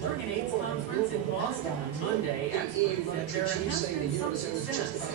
During an AIDS conference in Boston on Monday, experts said there has been some success.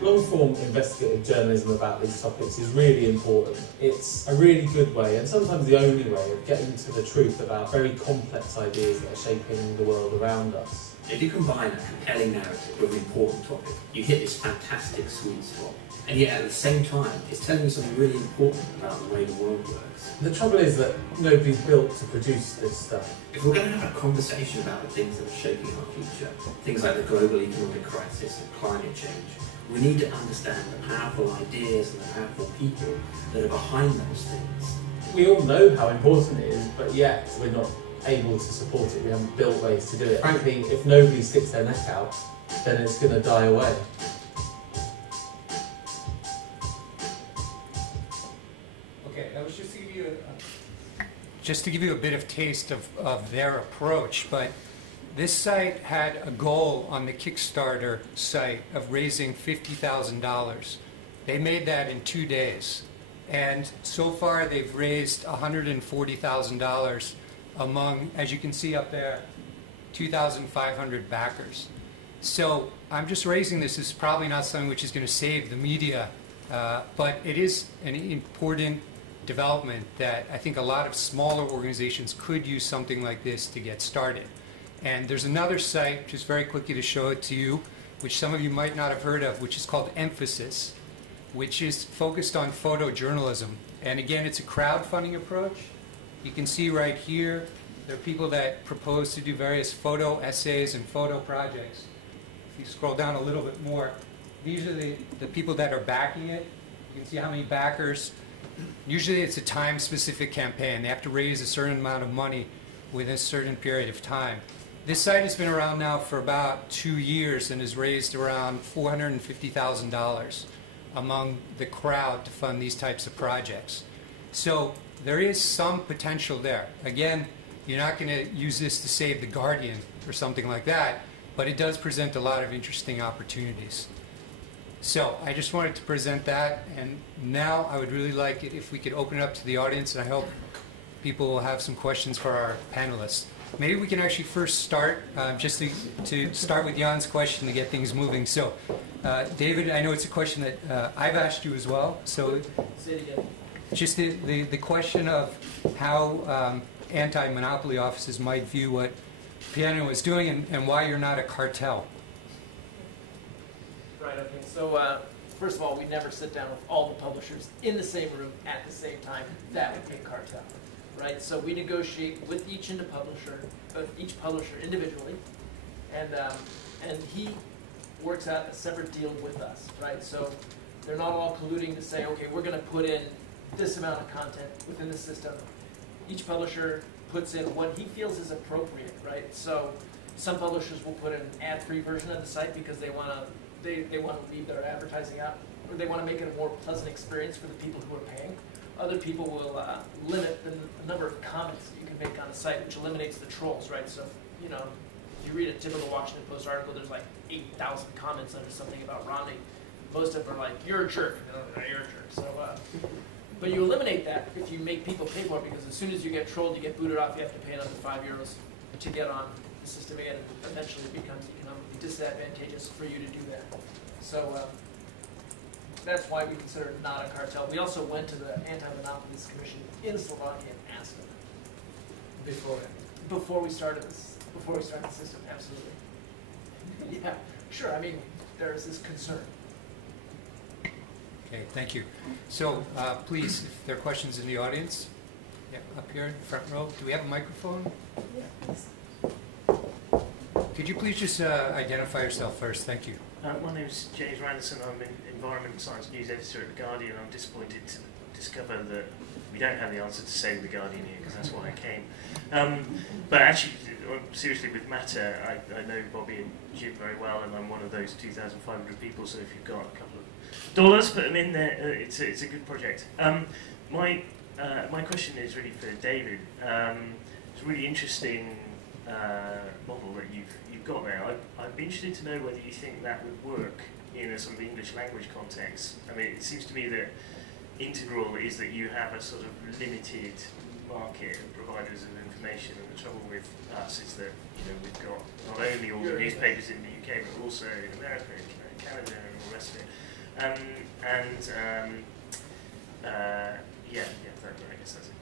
Long-form investigative journalism about these topics is really important. It's a really good way, and sometimes the only way, of getting to the truth about very complex ideas that are shaping the world around us. If you combine a compelling narrative with an important topic, you hit this fantastic sweet spot. And yet at the same time, it's telling you something really important about the way the world works. The trouble is that nobody's built to produce this stuff. If we're going to have a conversation about the things that are shaping our future, things like the global economic crisis and climate change, we need to understand the powerful ideas and the powerful people that are behind those things. We all know how important it is, but yet we're not able to support it. We haven't built ways to do it. Frankly, if nobody sticks their neck out, then it's going to die away. Okay, that was just to give you a bit of taste of their approach, but this site had a goal on the Kickstarter site of raising $50,000. They made that in 2 days. And so far they've raised $140,000 among, as you can see up there, 2,500 backers. So I'm just raising this. This is probably not something which is going to save the media, but it is an important development that I think a lot of smaller organizations could use something like this to get started. And there's another site, just very quickly to show it to you, which some of you might not have heard of, which is called Emphasis, which is focused on photojournalism. And again, it's a crowdfunding approach. You can see right here, there are people that propose to do various photo essays and photo projects. If you scroll down a little bit more, these are the people that are backing it. You can see how many backers. Usually it's a time-specific campaign. They have to raise a certain amount of money within a certain period of time. This site has been around now for about 2 years and has raised around $450,000 among the crowd to fund these types of projects. So there is some potential there. Again, you're not going to use this to save the Guardian or something like that, but it does present a lot of interesting opportunities. So I just wanted to present that, and now I would really like it if we could open it up to the audience, and I hope people will have some questions for our panelists. Maybe we can actually first start, just to start with Jan's question to get things moving. So, David, I know it's a question that I've asked you as well. So, Say it again. just the question of how anti-monopoly offices might view what Piano is doing and why you're not a cartel. Right, okay. So, first of all, we never sit down with all the publishers in the same room at the same time. That would be a cartel, right? So we negotiate with each publisher individually, and he works out a separate deal with us, right? So they're not all colluding to say, okay, we're going to put in this amount of content within the system. Each publisher puts in what he feels is appropriate, right? So some publishers will put in an ad-free version of the site because they want to leave their advertising out, or they want to make it a more pleasant experience for the people who are paying. Other people will limit the number of comments that you can make on the site, which eliminates the trolls, right? So, you know, if you read a typical Washington Post article, there's like 8,000 comments under something about Romney. Most of them are like, you're a jerk. You know, you're a jerk. So, but you eliminate that if you make people pay for it, because as soon as you get trolled, you get booted off, you have to pay another €5 to get on the system again, and eventually it becomes economically disadvantageous for you to do that. So that's why we consider it not a cartel. We also went to the Anti-Monopolies Commission in Slovakia and asked them before we started the system. Absolutely. Yeah, sure. I mean, there is this concern. Okay, thank you. So please, if there are questions in the audience, yeah, up here in the front row. Do we have a microphone? Yeah, please. Could you please just identify yourself first? Thank you. My name is James Randerson. I'm an environment science news editor at The Guardian. I'm disappointed to discover that we don't have the answer to save The Guardian here, because that's why I came. But actually, seriously, with Matter, I know Bobby and Jim very well, and I'm one of those 2,500 people, so if you've got a couple of dollars, put them in there. It's a good project. My question is really for David. It's a really interesting model that you've got there. I'd be interested to know whether you think that would work in a sort of English language context. I mean, it seems to me that integral is that you have a sort of limited market of providers of information, and the trouble with us is that, you know, we've got not only all the newspapers in the UK but also in America and Canada and all the rest of it. I guess that's it.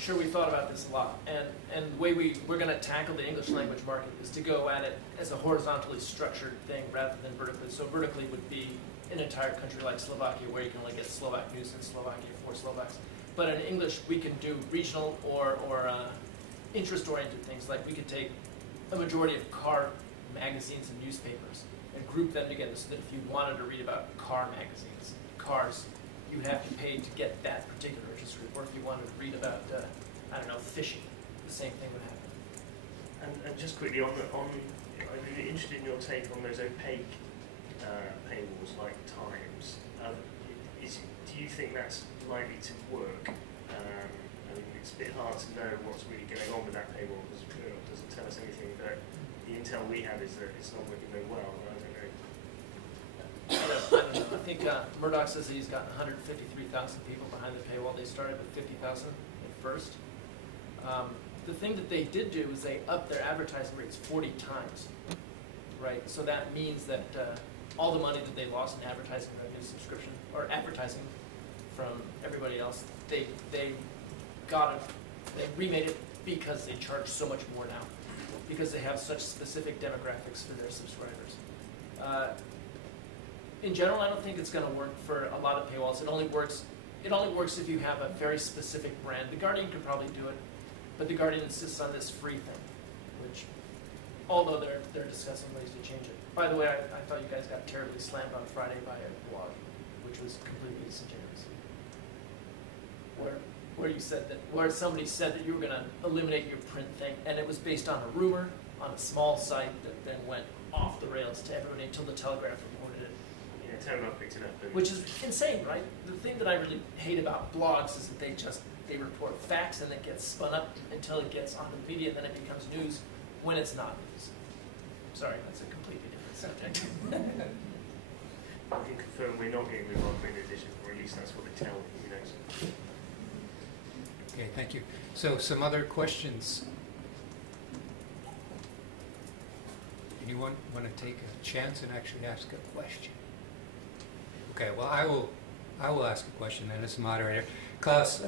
Sure, we thought about this a lot, and the way we're going to tackle the English language market is to go at it as a horizontally structured thing rather than vertically. So vertically would be an entire country like Slovakia, where you can only get Slovak news in Slovakia for Slovaks. But in English, we can do regional or interest-oriented things. Like we could take a majority of car magazines and newspapers and group them together so that if you wanted to read about car magazines, cars, you would have to pay to get that particular interest group. Or if you wanted to read about, I don't know, fishing, the same thing would happen. And just quickly, I'm really interested in your take on those opaque paywalls like Times. Do you think that's likely to work? I mean, it's a bit hard to know what's really going on with that paywall because it doesn't tell us anything, but the intel we have is that it's not working very well. I don't know. I think Murdoch says that he's got 153,000 people behind the paywall. They started with 50,000 at first. The thing that they did do is they upped their advertising rates 40 times, right? So that means that all the money that they lost in advertising revenue subscription, or advertising from everybody else, they remade it because they charge so much more now, because they have such specific demographics for their subscribers. In general, I don't think it's going to work for a lot of paywalls. It only works if you have a very specific brand. The Guardian could probably do it, but the Guardian insists on this free thing, which, although they're discussing ways to change it. By the way, I thought you guys got terribly slammed on Friday by a blog, which was completely disingenuous. Where you said that, where somebody said that you were going to eliminate your print thing, and it was based on a rumor on a small site that then went off the rails to everybody until the Telegraph reported it. Yeah, Telegraph picked it up. Which is insane, right? The thing that I really hate about blogs is that they report facts and it gets spun up until it gets on the media, and then it becomes news when it's not news. Sorry, that's a completely different subject. I can confirm we're not getting rid of our print edition, or at least that's what they tell me, you know. Okay, thank you. So some other questions? Anyone want to take a chance and actually ask a question? Okay, well, I will ask a question then as a moderator. Klaus,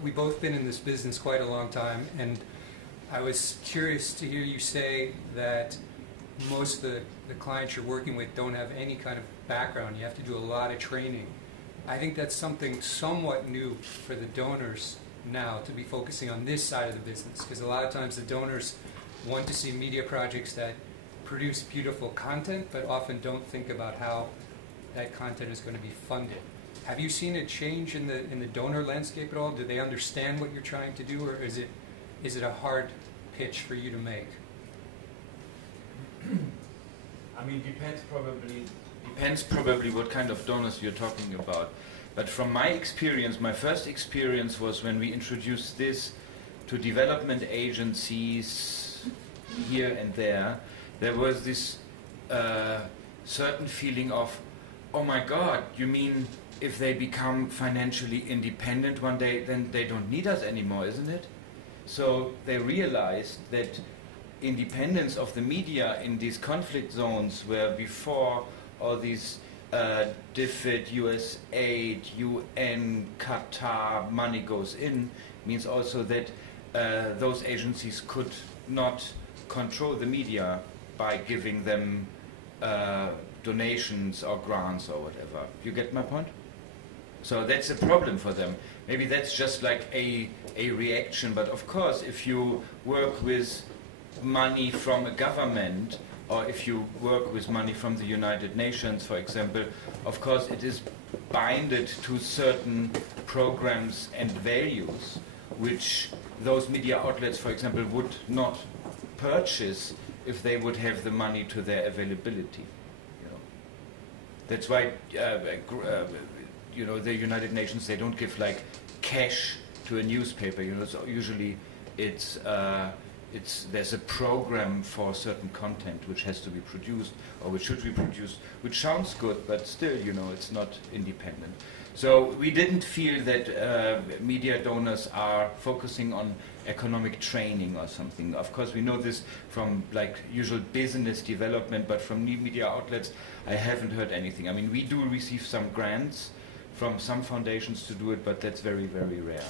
we've both been in this business quite a long time, and I was curious to hear you say that most of the clients you're working with don't have any kind of background. You have to do a lot of training. I think that's something somewhat new for the donors now, to be focusing on this side of the business, because a lot of times the donors want to see media projects that produce beautiful content, but often don't think about how that content is going to be funded. Have you seen a change in the donor landscape at all? Do they understand what you're trying to do, or is it a hard pitch for you to make? I mean, depends probably what kind of donors you're talking about. But from my experience, my first experience was when we introduced this to development agencies here and there. There was this certain feeling of, oh my God, you mean if they become financially independent one day, then they don't need us anymore, isn't it? So they realized that independence of the media in these conflict zones where before all these DFID, US aid, UN, Qatar money goes in, means also that those agencies could not control the media by giving them donations or grants or whatever. You get my point? So that's a problem for them. Maybe that's just like a reaction, but of course if you work with money from a government, or if you work with money from the United Nations, for example, of course it is binded to certain programs and values which those media outlets, for example, would not purchase if they would have the money to their availability. You know. That's why you know, the United Nations, they don't give like cash to a newspaper. You know, so usually there's a program for certain content which has to be produced or which should be produced, which sounds good, but still, you know, it's not independent. So we didn't feel that media donors are focusing on economic training or something. Of course, we know this from like usual business development, but from new media outlets, I haven't heard anything. I mean, we do receive some grants from some foundations to do it, but that's very, very rare.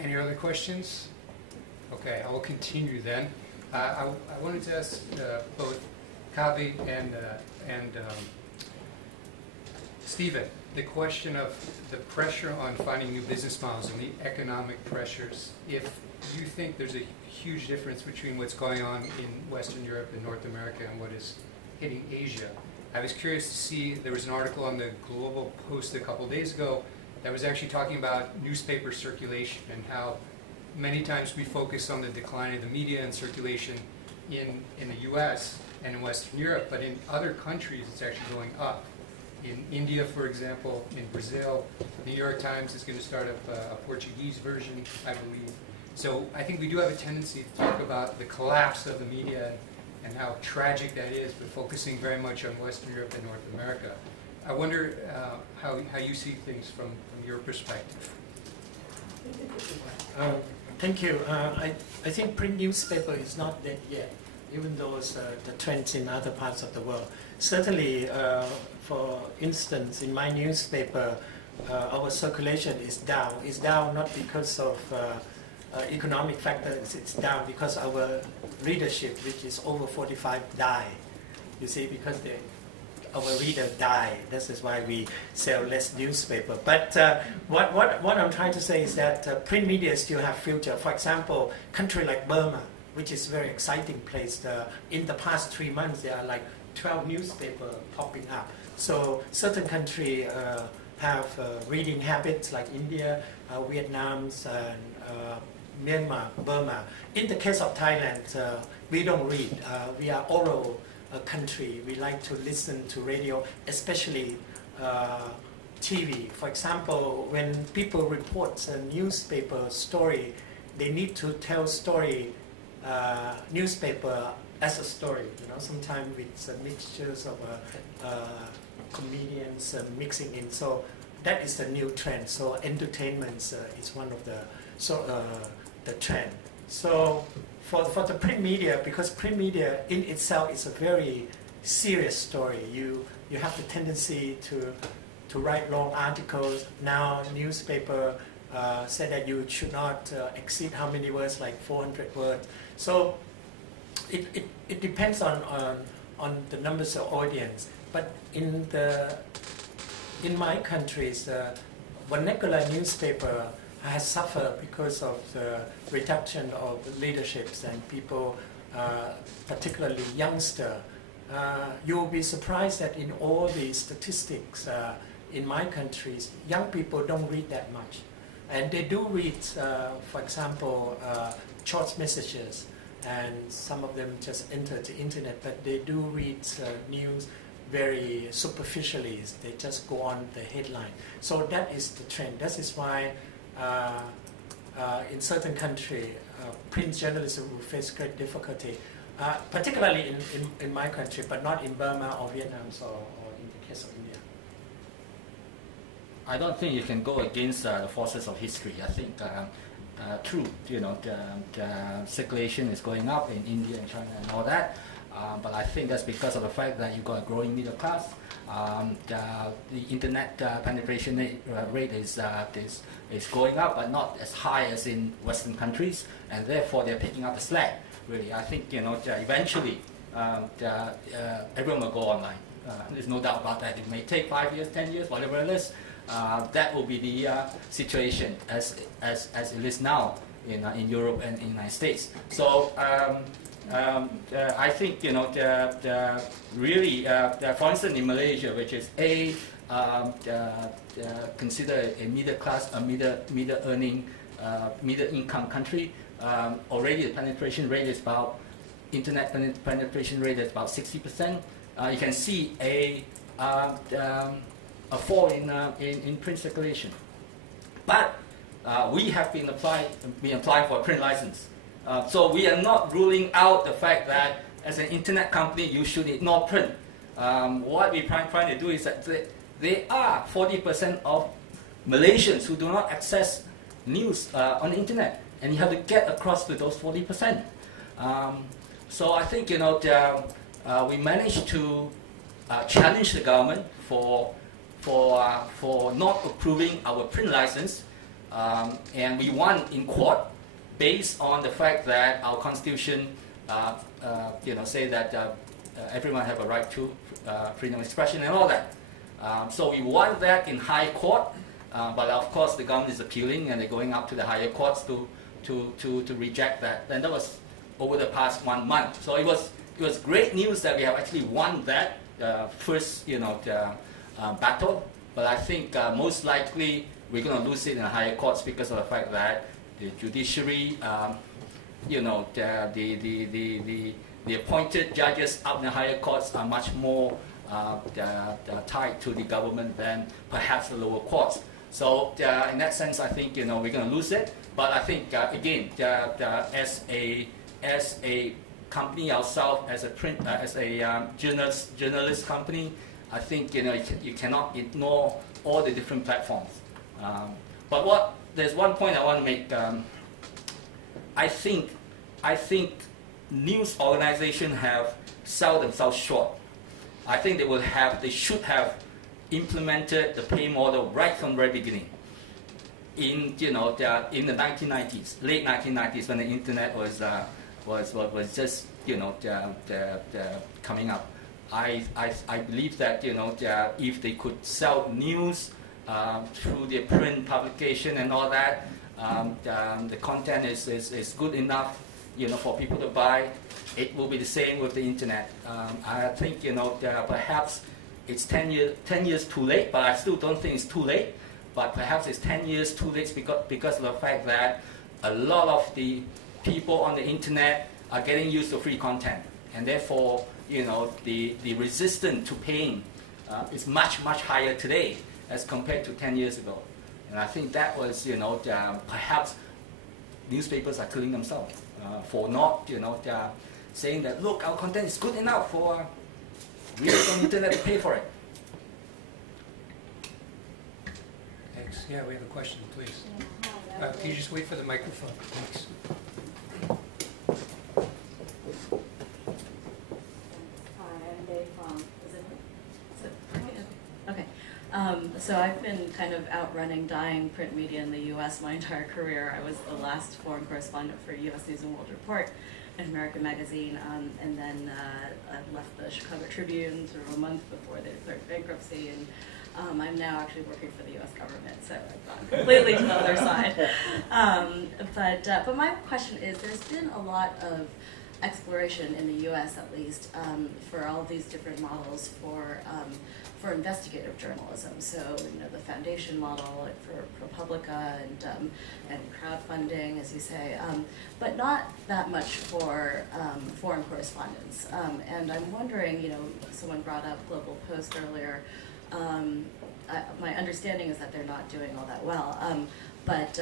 Any other questions? Okay, I will continue then. I wanted to ask both Kavi and Stephen the question of the pressure on finding new business models and the economic pressures. If you think there's a huge difference between what's going on in Western Europe and North America and what is hitting Asia, I was curious to see there was an article on the Global Post a couple days ago that was actually talking about newspaper circulation and how many times we focus on the decline of the media and circulation in the US and in Western Europe, but in other countries it's actually going up. In India, for example, in Brazil, the New York Times is going to start up a Portuguese version, I believe. So I think we do have a tendency to talk about the collapse of the media and how tragic that is, but focusing very much on Western Europe and North America. I wonder how you see things from your perspective. Thank you. I think print newspaper is not dead yet, even though it's the trends in other parts of the world. Certainly, for instance, in my newspaper, our circulation is down. It's down not because of economic factors, it's down because our readership, which is over 45, die. You see, because our readers die. This is why we sell less newspaper. But what I'm trying to say is that print media still have future. For example, country like Burma, which is a very exciting place. In the past 3 months, there are like 12 newspapers popping up. So certain countries have reading habits like India, Vietnam, and Myanmar, Burma. In the case of Thailand, we don't read. We are oral country. We like to listen to radio, especially TV. For example, when people report a newspaper story, they need to tell story newspaper as a story. Sometimes with mixtures of comedians mixing in. So that is the new trend. So entertainment is one of the trend. So for the print media, because print media in itself is a very serious story. You have the tendency to write long articles. Now newspaper said that you should not exceed how many words, like 400 words. So it depends on the numbers of audience. But in my countries, vernacular newspaper has suffered because of the reduction of leaderships and people, particularly youngster. You will be surprised that in all the statistics in my countries, young people don't read that much. And they do read, for example, short messages, and some of them just enter the internet, but they do read news very superficially. They just go on the headline. So that is the trend. That is why in certain countries, print journalism will face great difficulty, particularly in my country, but not in Burma or Vietnam or in the case of India. I don't think you can go against the forces of history. I think true, the circulation is going up in India and China and all that. But I think that's because of the fact that you've got a growing middle class. The internet penetration rate is going up, but not as high as in Western countries, and therefore they're picking up the slack. Really, I think eventually everyone will go online. There's no doubt about that. It may take 5 years, 10 years, whatever it is. That will be the situation as it is now in Europe and in the United States. So I think really, for instance, in Malaysia, which is considered a middle class, a middle earning, middle income country, already the penetration rate is about internet penetration rate is about 60%. You can see a fall in print circulation, but we have been applying for a print license. So we are not ruling out the fact that as an internet company you should ignore print. What we're trying to do is that there are 40% of Malaysians who do not access news on the internet, and you have to get across to those 40%. So I think we managed to challenge the government for not approving our print license, and we won in court based on the fact that our constitution say that everyone have a right to freedom of expression and all that. So we won that in high court, but of course the government is appealing and they're going up to the higher courts to reject that. And that was over the past 1 month. So it was great news that we have actually won that first battle. But I think most likely we're going to lose it in the higher courts because of the fact that the judiciary, the appointed judges up in the higher courts are much more tied to the government than perhaps the lower courts. So in that sense, I think we're going to lose it. But I think again, as a company ourselves, as a journalist company, I think you cannot ignore all the different platforms. But there's one point I want to make. I think news organizations have sold themselves short. I think they should have implemented the pay model right from the very beginning. In the 1990s, late 1990s, when the internet was just coming up, I believe that if they could sell news through their print publication and all that, the content is good enough for people to buy. It will be the same with the internet. I think perhaps it's 10 years too late, but I still don't think it's too late. But perhaps it's 10 years too late because of the fact that a lot of the people on the internet are getting used to free content, and therefore the resistance to paying is much higher today as compared to 10 years ago. And I think that was perhaps newspapers are killing themselves for not, they are saying that, look, our content is good enough for readers on the internet to pay for it. Thanks. Yeah, we have a question, please. Can you just wait for the microphone? Thanks. So I've been kind of outrunning dying print media in the U.S. my entire career. I was the last foreign correspondent for U.S. News and World Report and American Magazine, and then I left the Chicago Tribune sort of a month before they declared bankruptcy, and I'm now actually working for the U.S. government, so I've gone completely to the other side. But my question is, there's been a lot of exploration in the U.S. at least for all these different models for investigative journalism. So the foundation model like for ProPublica and crowdfunding, as you say, but not that much for foreign correspondence. And I'm wondering, someone brought up Global Post earlier. My understanding is that they're not doing all that well. But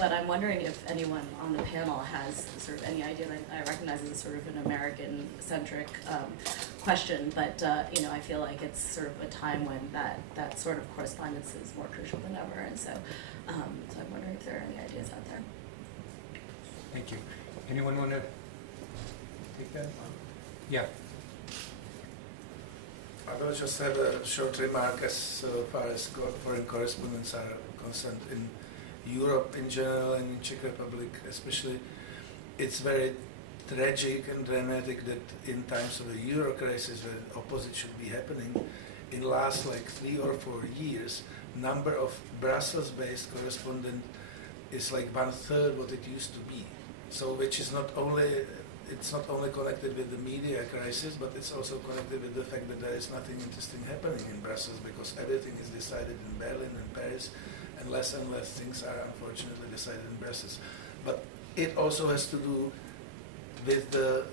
I'm wondering if anyone on the panel has sort of any idea. That I recognize it's sort of an American-centric question, but I feel like it's sort of a time when that sort of correspondence is more crucial than ever, and so I'm wondering if there are any ideas out there. Thank you. Anyone want to take that? Yeah. I will just have a short remark as far as foreign correspondents are concerned in Europe in general and in Czech Republic especially. It's very tragic and dramatic that in times of a Euro crisis where the opposite should be happening, in last like 3 or 4 years, number of Brussels-based correspondents is like 1/3 what it used to be. So which is not only connected with the media crisis, but it's also connected with the fact that there is nothing interesting happening in Brussels because everything is decided in Berlin and Paris, and less things are unfortunately decided in Brussels. But it also has to do with the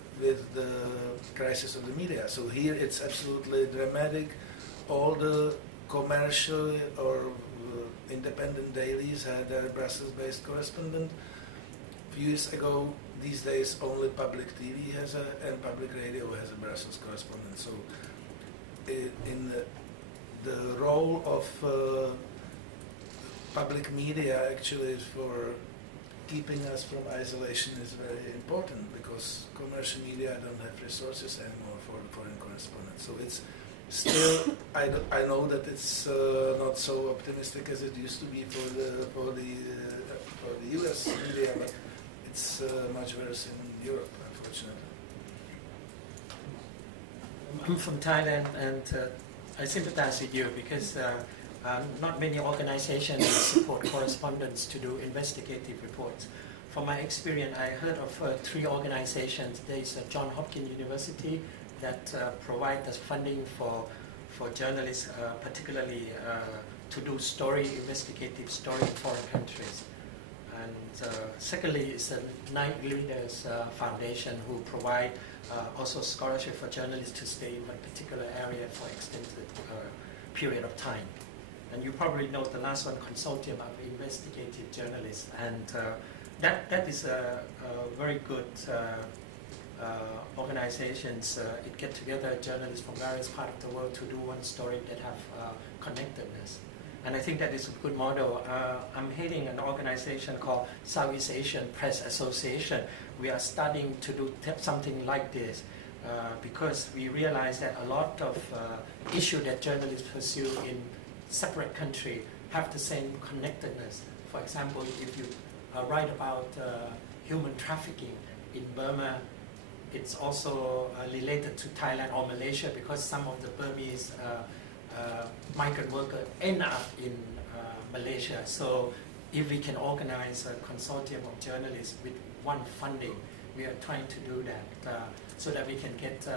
crisis of the media. So here it's absolutely dramatic. All the commercial or independent dailies had their Brussels-based correspondent. A few years ago, these days only public TV has and public radio has a Brussels correspondent. So in the role of public media actually for keeping us from isolation is very important because commercial media don't have resources anymore for foreign correspondents. So it's still, I know that it's not so optimistic as it used to be for the U.S. media, but it's much worse in Europe, unfortunately. I'm from Thailand, and I sympathize with you because not many organizations support correspondents to do investigative reports. From my experience, I heard of 3 organizations. There is Johns Hopkins University that provides us funding for journalists, particularly to do investigative story in foreign countries. And secondly, it's the Night Leaders Foundation who provide also scholarship for journalists to stay in a particular area for extended period of time. And you probably know the last one, Consortium of Investigative Journalists, and that is a very good organizations. It get together journalists from various parts of the world to do one story that have connectedness. And I think that is a good model. I'm heading an organization called Southeast Asian Press Association. We are starting to do something like this because we realize that a lot of issues that journalists pursue in separate countries have the same connectedness. For example, if you write about human trafficking in Burma, it's also related to Thailand or Malaysia because some of the Burmese migrant workers end up in Malaysia. So if we can organize a consortium of journalists with one funding, we are trying to do that so that we can get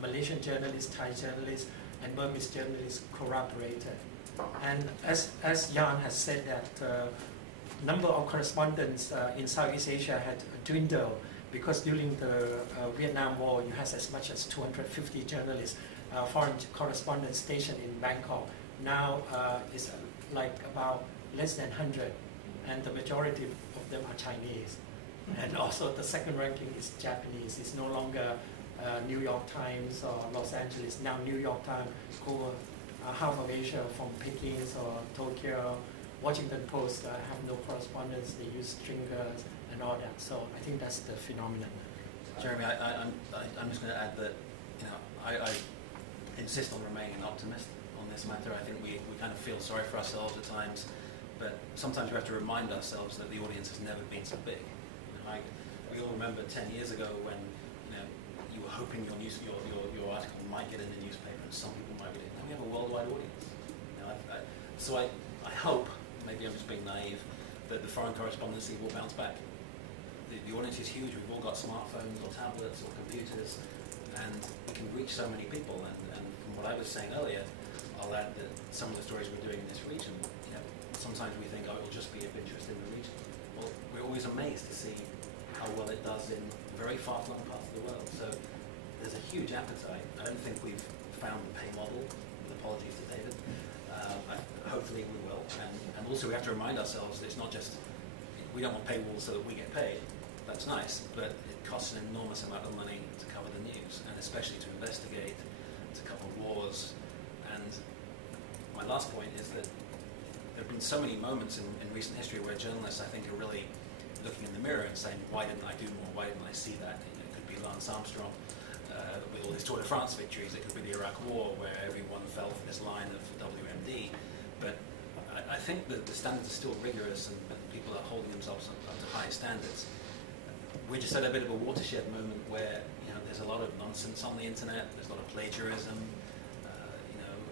Malaysian journalists, Thai journalists, and Burmese journalists collaborated. And as Jan has said that number of correspondents in Southeast Asia had dwindled because during the Vietnam War you had as much as 250 journalists, foreign correspondents stationed in Bangkok. Now it's like about less than 100, and the majority of them are Chinese. And also the second ranking is Japanese. It's no longer New York Times or Los Angeles. Now New York Times cover half of Asia from Peking or Tokyo. Washington Post have no correspondence. They use stringers and all that. So I think that's the phenomenon. Jeremy, I'm just going to add that I insist on remaining an optimist on this matter. I think we kind of feel sorry for ourselves at times, but sometimes we have to remind ourselves that the audience has never been so big. We all remember 10 years ago when you were hoping your article might get in the newspaper and some people might get it. Now we have a worldwide audience. So I hope, maybe I'm just being naive, that the foreign correspondency will bounce back. The audience is huge. We've all got smartphones or tablets or computers, and we can reach so many people. And from what I was saying earlier, I'll add that some of the stories we're doing in this region, sometimes we think, oh, it'll just be of interest in the region. Well, we're always amazed to see how well it does in very far-flung parts of the world. So there's a huge appetite. I don't think we've found the pay model, with apologies to David. Hopefully we will. And also we have to remind ourselves that it's not just, we don't want paywalls so that we get paid. That's nice, but it costs an enormous amount of money to cover the news, and especially to investigate, to cover wars. And my last point is that there have been so many moments in recent history where journalists, I think, are really looking in the mirror and saying, why didn't I do more? Why didn't I see that? It could be Lance Armstrong with all his Tour de France victories. It could be the Iraq War, where everyone fell for this line of WMD. But I think that the standards are still rigorous, and people are holding themselves up to high standards. We're just at a bit of a watershed moment where there's a lot of nonsense on the internet. There's a lot of plagiarism.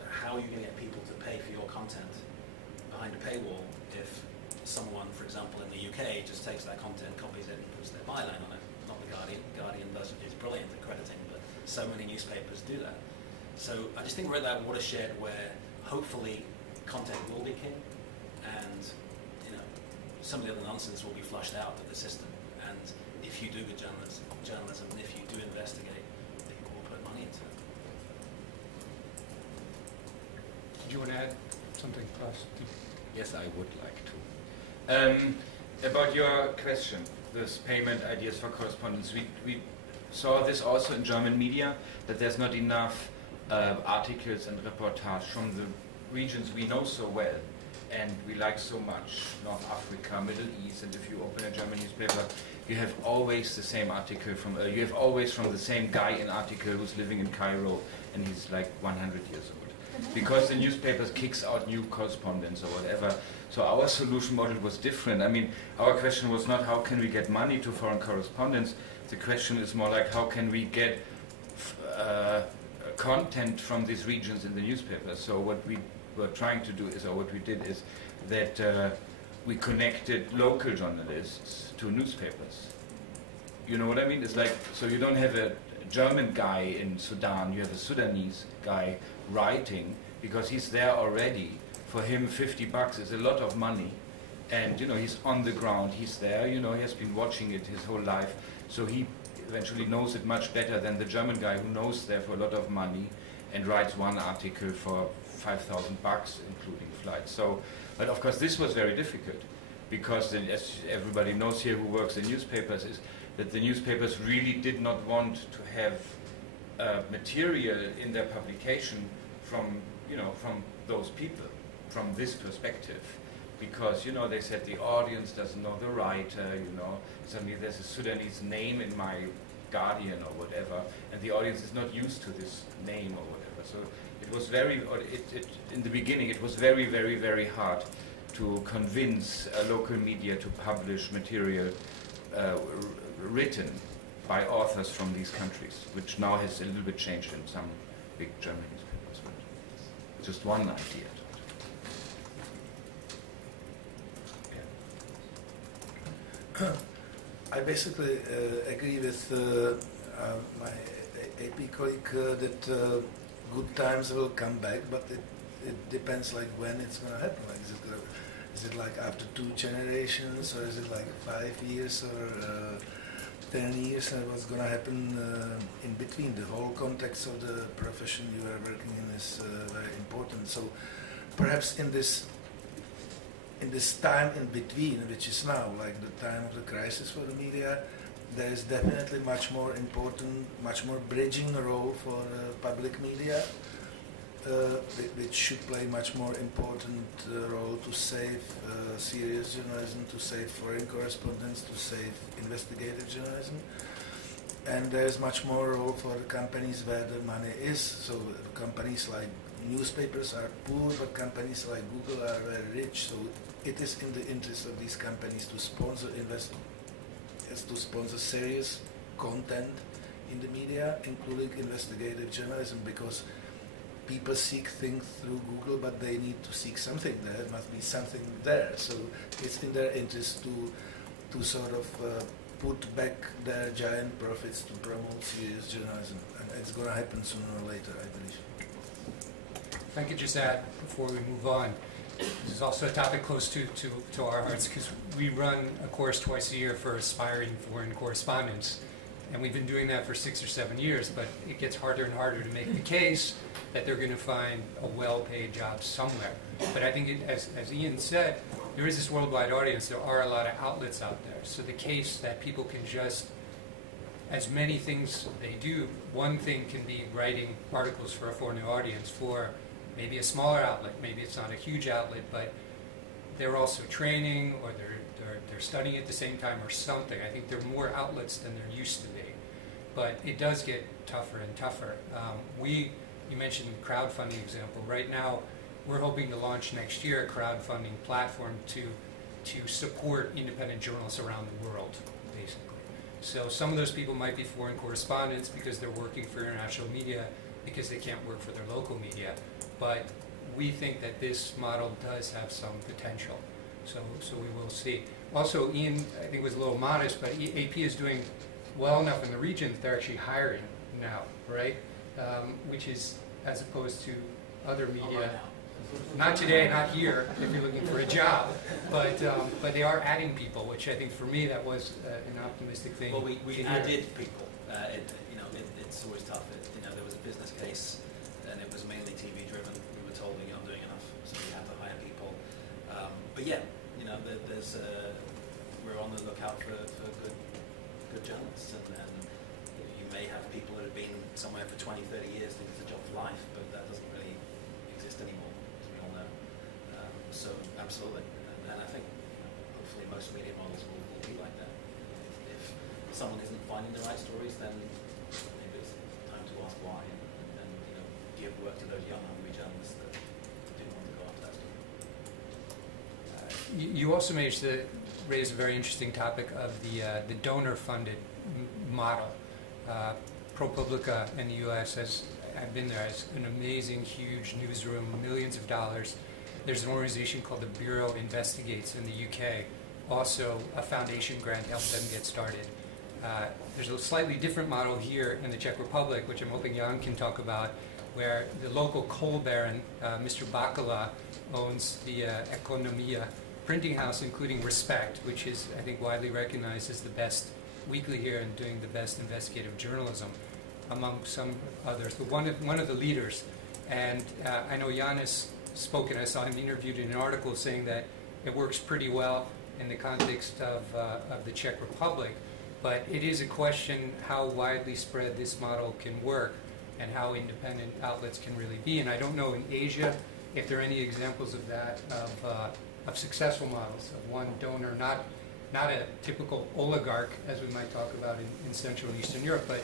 How are you going to get people to pay for your content behind a paywall if someone, for example, in the UK just takes that content, copies it, and puts their byline on it? Not the Guardian. Guardian is brilliant at crediting, but so many newspapers do that. So I just think we're at that watershed where hopefully content will be king, and some of the other nonsense will be flushed out of the system. And if you do good journalism, and if you do investigate, people will put money into it. Did you want to add something, Klaus? Yes, I would like to. About your question, this payment ideas for correspondence, we saw this also in German media, that there's not enough articles and reportage from the regions we know so well and we like so much, North Africa, Middle East, and if you open a German newspaper, you have always the same article you have always from the same guy an article who's living in Cairo and he's like 100 years old. Because the newspapers kicks out new correspondents or whatever. So our solution model was different. I mean, our question was not how can we get money to foreign correspondents. The question is more like how can we get content from these regions in the newspapers. So what we were trying to do is, or what we did is that we connected local journalists to newspapers. You know what I mean? It's like, so you don't have a German guy in Sudan, you have a Sudanese guy writing because he's there already. For him, $50 is a lot of money. And, he's on the ground, he's there, he has been watching it his whole life. So he eventually knows it much better than the German guy who knows there for a lot of money and writes one article for $5,000, including flights. So, but of course this was very difficult because as everybody knows here who works in newspapers is that the newspapers really did not want to have material in their publication from those people, from this perspective. Because, they said the audience doesn't know the writer, suddenly there's a Sudanese name in my Guardian or whatever, and the audience is not used to this name or whatever. So it was in the beginning, it was very, very, very hard to convince local media to publish material written by authors from these countries, which now has a little bit changed in some big German newspapers. But just one idea. I basically agree with my AP colleague that good times will come back, but it depends like when it's going to happen. Like, is it like after 2 generations, or is it like 5 years or 10 years, and what's going to happen in between? The whole context of the profession you are working in is very important. So perhaps in this in this time in between, which is now, like the time of the crisis for the media, there is definitely much more important, much more bridging role for public media, which should play much more important role to save serious journalism, to save foreign correspondence, to save investigative journalism. And there's much more role for the companies where the money is. So companies like newspapers are poor, but companies like Google are very rich. So it is in the interest of these companies to sponsor serious content in the media, including investigative journalism, because people seek things through Google, but they need to seek something there. There must be something there. So it's in their interest to sort of put back their giant profits to promote serious journalism. And it's going to happen sooner or later, I believe. If I could just add, before we move on, this is also a topic close to our hearts, because we run a course twice a year for aspiring foreign correspondents. And we've been doing that for 6 or 7 years, but it gets harder and harder to make the case that they're going to find a well-paid job somewhere. But I think, as Ian said, there is this worldwide audience. There are a lot of outlets out there. So the case that people can just, as many things they do, one thing can be writing articles for a foreign audience for maybe a smaller outlet. Maybe it's not a huge outlet, but they're also training, or they're studying at the same time or something. I think there are more outlets than there used to be. But it does get tougher and tougher. You mentioned the crowdfunding example. Right now, we're hoping to launch next year a crowdfunding platform to support independent journalists around the world, basically. So some of those people might be foreign correspondents because they're working for international media because they can't work for their local media. But we think that this model does have some potential. So we will see. Also, Ian, I think, was a little modest, but AP is doing well enough in the region that they're actually hiring now, right? Which is, as opposed to other media, not today, not here, if you're looking for a job, but they are adding people, which I think for me that was an optimistic thing. Well, we added people. It's always tough. There was a business case, and it was mainly TV driven. We were told you're not doing enough, so we had to hire people. But yeah, we're on the lookout for good journalists, and you may have people that have been somewhere for 20, 30 years think it's a job for life, but that doesn't really exist anymore, as we all know. So absolutely, and I think hopefully most media models will be like that. If someone isn't finding the right stories, then maybe it's time to ask why, and give work to those young, hungry journalists that do want to go after that story. You also managed to raise a very interesting topic of the donor-funded model. ProPublica in the U.S. I've been there, has an amazing, huge newsroom, millions of dollars. There's an organization called the Bureau Investigates in the UK. Also, a foundation grant helped them get started. There's a slightly different model here in the Czech Republic, which I'm hoping Jan can talk about, where the local coal baron, Mr. Bakala, owns the Ekonomia printing house, including Respect, which is, I think, widely recognized as the best weekly here and doing the best investigative journalism, among some others. But one of the leaders, and I know Jan has spoken, I saw him interviewed in an article saying that it works pretty well in the context of the Czech Republic, but it is a question how widely spread this model can work and how independent outlets can really be. And I don't know in Asia if there are any examples of that, of successful models, of one donor, not a typical oligarch, as we might talk about in Central and Eastern Europe, but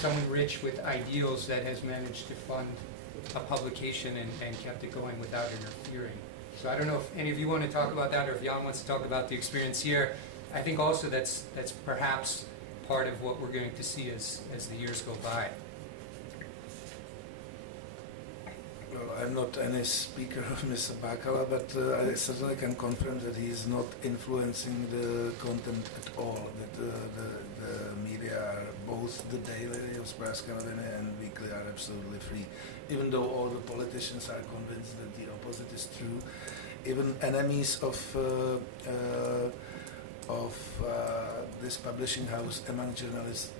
someone rich with ideals that has managed to fund a publication and kept it going without interfering. So I don't know if any of you want to talk about that, or if Jan wants to talk about the experience here. I think also that's perhaps part of what we're going to see as the years go by. Well, I'm not any speaker of Mr. Bakala, but I certainly can confirm that he is not influencing the content at all. That the media, are both the daily of Pražská noviny and weekly, are absolutely free. Even though all the politicians are convinced that the opposite is true, even enemies of this publishing house among journalists,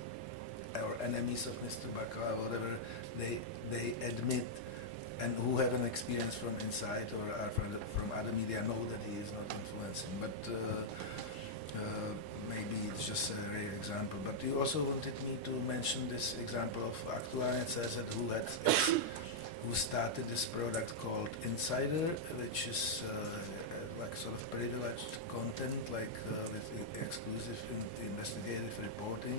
or enemies of Mr. Bakala, whatever, they admit and who have an experience from inside or are from other media know that he is not influencing. But maybe it's just a rare example. But you also wanted me to mention this example of Aktuálně CZ, who started this product called Insider, which is like sort of privileged content, like with exclusive investigative reporting,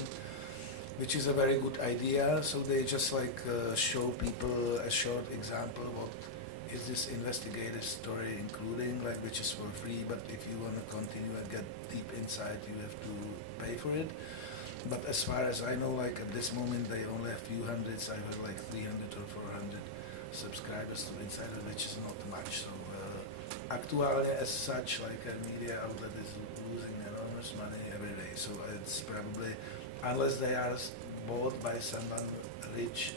which is a very good idea. So they just like show people a short example what is this investigative story including, like which is for free, but if you want to continue and get deep insight, you have to pay for it. But as far as I know, like at this moment, they only have few hundreds, either like 300 or 400 subscribers to Insider, which is not much. So Aktuálně as such, like a media outlet, is losing enormous money every day. So it's probably, unless they are bought by someone rich,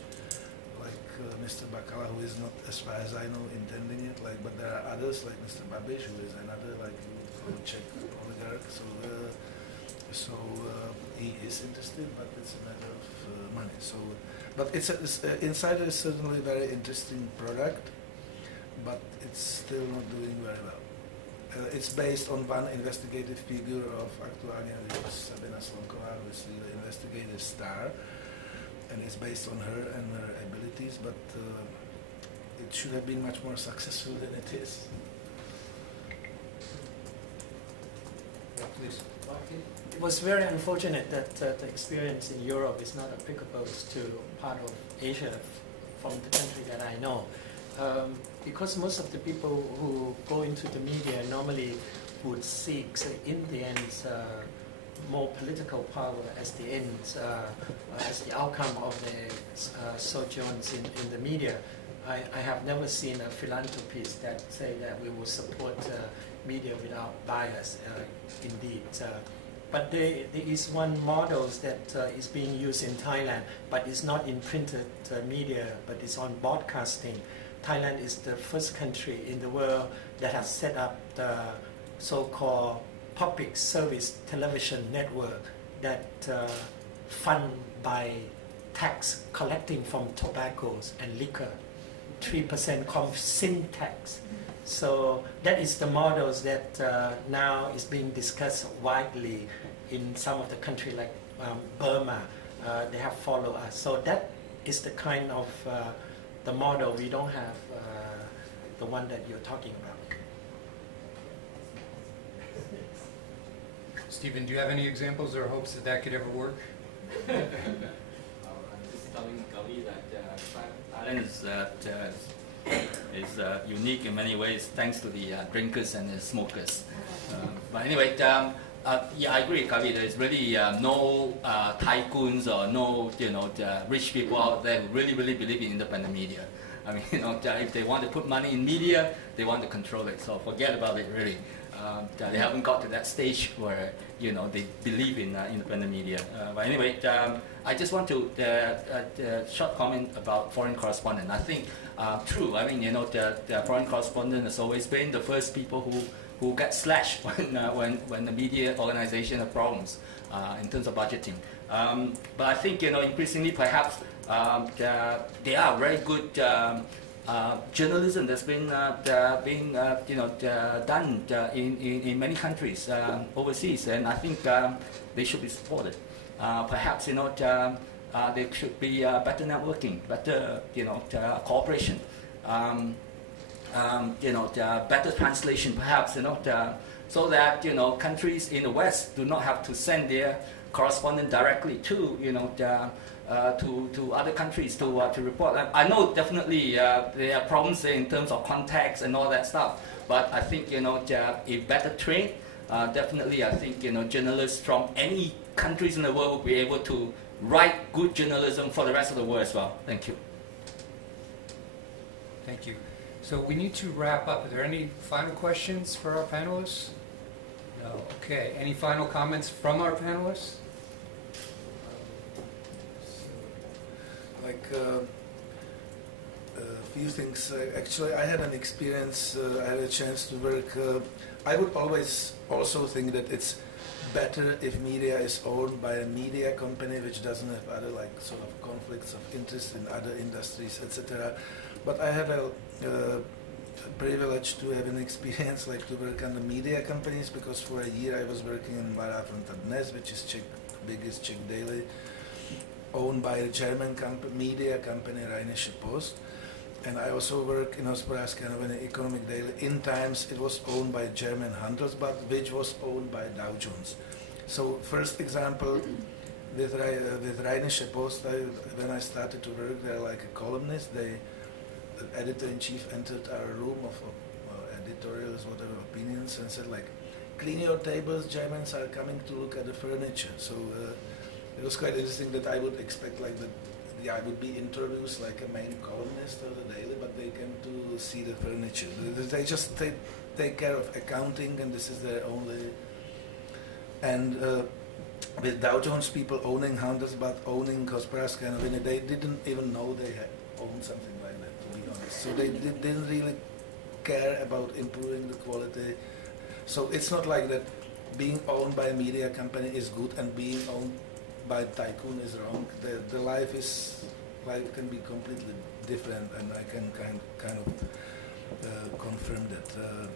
like Mr. Bakala, who is not, as far as I know, intending it. Like, but there are others, like Mr. Babiš, who is another, like, Czech oligarch. So he is interested, but it's a matter of money. So, but Insider is certainly a very interesting product, but it's still not doing very well. It's based on one investigative figure of Aktuálně, which is Sabina Slonková, who is the investigative star, and it's based on her and her abilities, but it should have been much more successful than it is. Yeah, please. It was very unfortunate that the experience in Europe is not applicable to part of Asia from the country that I know. Because most of the people who go into the media normally would seek, in the end, more political power as the end, as the outcome of their sojourns in the media. I have never seen a philanthropist that say that we will support media without bias, indeed. But there is one model that is being used in Thailand, but it's not in printed media, but it's on broadcasting. Thailand is the first country in the world that has set up the so-called public service television network that fund by tax collecting from tobaccos and liquor, 3% called sin tax. So that is the models that now is being discussed widely in some of the countries like Burma. They have followed us. So that is the kind of the model. We don't have the one that you're talking about. Stephen, do you have any examples or hopes that that could ever work? I'm just telling Kavi that Thailand is unique in many ways thanks to the drinkers and the smokers. But anyway, yeah, I agree, Kavi. There's really no tycoons or no, rich people out there who really believe in independent media. I mean, if they want to put money in media, they want to control it. So forget about it, really. They haven't got to that stage where they believe in independent media. But anyway, I just want to short comment about foreign correspondent. I think true. I mean, the foreign correspondent has always been the first people who get slashed when the media organization have problems in terms of budgeting. But I think increasingly perhaps there are very good journalism that's been done in many countries overseas, and I think they should be supported. Perhaps there should be better networking, better cooperation, better translation, perhaps so that countries in the West do not have to send their correspondent directly to to other countries to report. I know definitely there are problems there in terms of contacts and all that stuff, but I think if better trained, definitely I think journalists from any countries in the world will be able to write good journalism for the rest of the world as well. Thank you. Thank you. So we need to wrap up. Are there any final questions for our panelists? No. Okay. Any final comments from our panelists? Like a few things. Actually, I had an experience. I had a chance to work. I would always also think that it's better if media is owned by a media company which doesn't have other like sort of conflicts of interest in other industries, etc. But I had a privilege to have an experience like to work on the media companies, because for a year I was working in Varafronta Dnes, which is biggest Czech daily, owned by a German media company, Rheinische Post. And I also work in Hospodářské noviny, Economic Daily. In times it was owned by German Handelsblatt, which was owned by Dow Jones. So first example, with Rheinische Post, when I started to work there like a columnist, the editor-in-chief entered our room of editorials, whatever opinions, and said like, clean your tables, Germans are coming to look at the furniture. So it was quite interesting that I would expect like that I would be introduced like a main columnist of the daily, but they came to see the furniture. They just take care of accounting, and this is their only. And with Dow Jones people owning Handelsblatt, owning Hospodářské noviny, they didn't even know they had owned something like that, to be honest. So they didn't really care about improving the quality. So it's not like that being owned by a media company is good and being owned by tycoon is wrong. The life can be completely different, and I can kind of confirm that.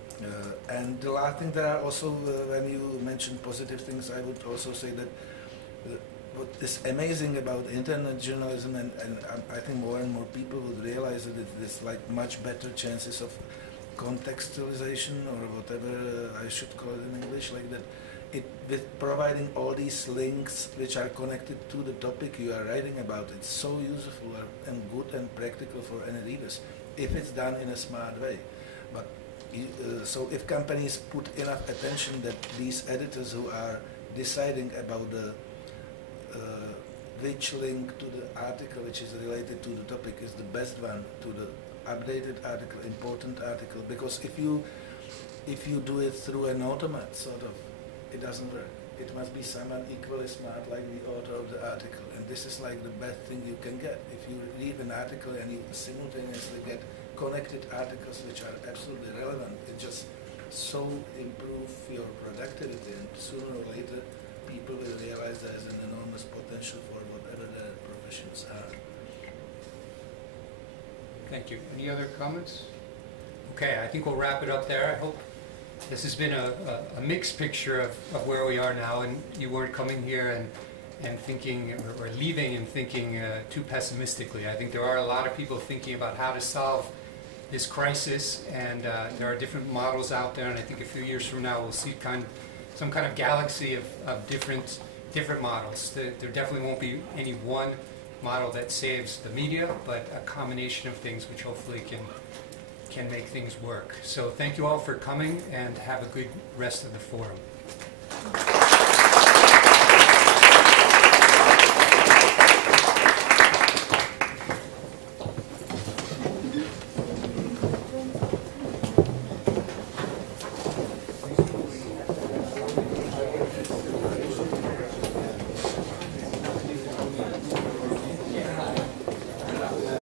And the last thing, there are also when you mention positive things, I would also say that what is amazing about internet journalism, and I think more and more people would realize that there's like much better chances of contextualization, or whatever I should call it in English, like that. With providing all these links which are connected to the topic you are writing about, it's so useful and good and practical for any readers if it's done in a smart way. But so if companies put enough attention that these editors who are deciding about the which link to the article which is related to the topic is the best one, to the updated article, important article, because if you do it through an automat, sort of, it doesn't work. It must be someone equally smart like the author of the article, and this is like the best thing you can get. If you read an article and you simultaneously get connected articles which are absolutely relevant, it just so improve your productivity, and sooner or later people will realize there is an enormous potential for whatever their professions are. Thank you. Any other comments? Okay, I think we'll wrap it up there. I hope this has been a mixed picture of where we are now, and you weren't coming here and thinking, or leaving and thinking too pessimistically. I think there are a lot of people thinking about how to solve this crisis, and there are different models out there, and I think a few years from now we'll see some kind of galaxy of different models. There definitely won't be any one model that saves the media, but a combination of things which hopefully can make things work. So thank you all for coming, and have a good rest of the forum.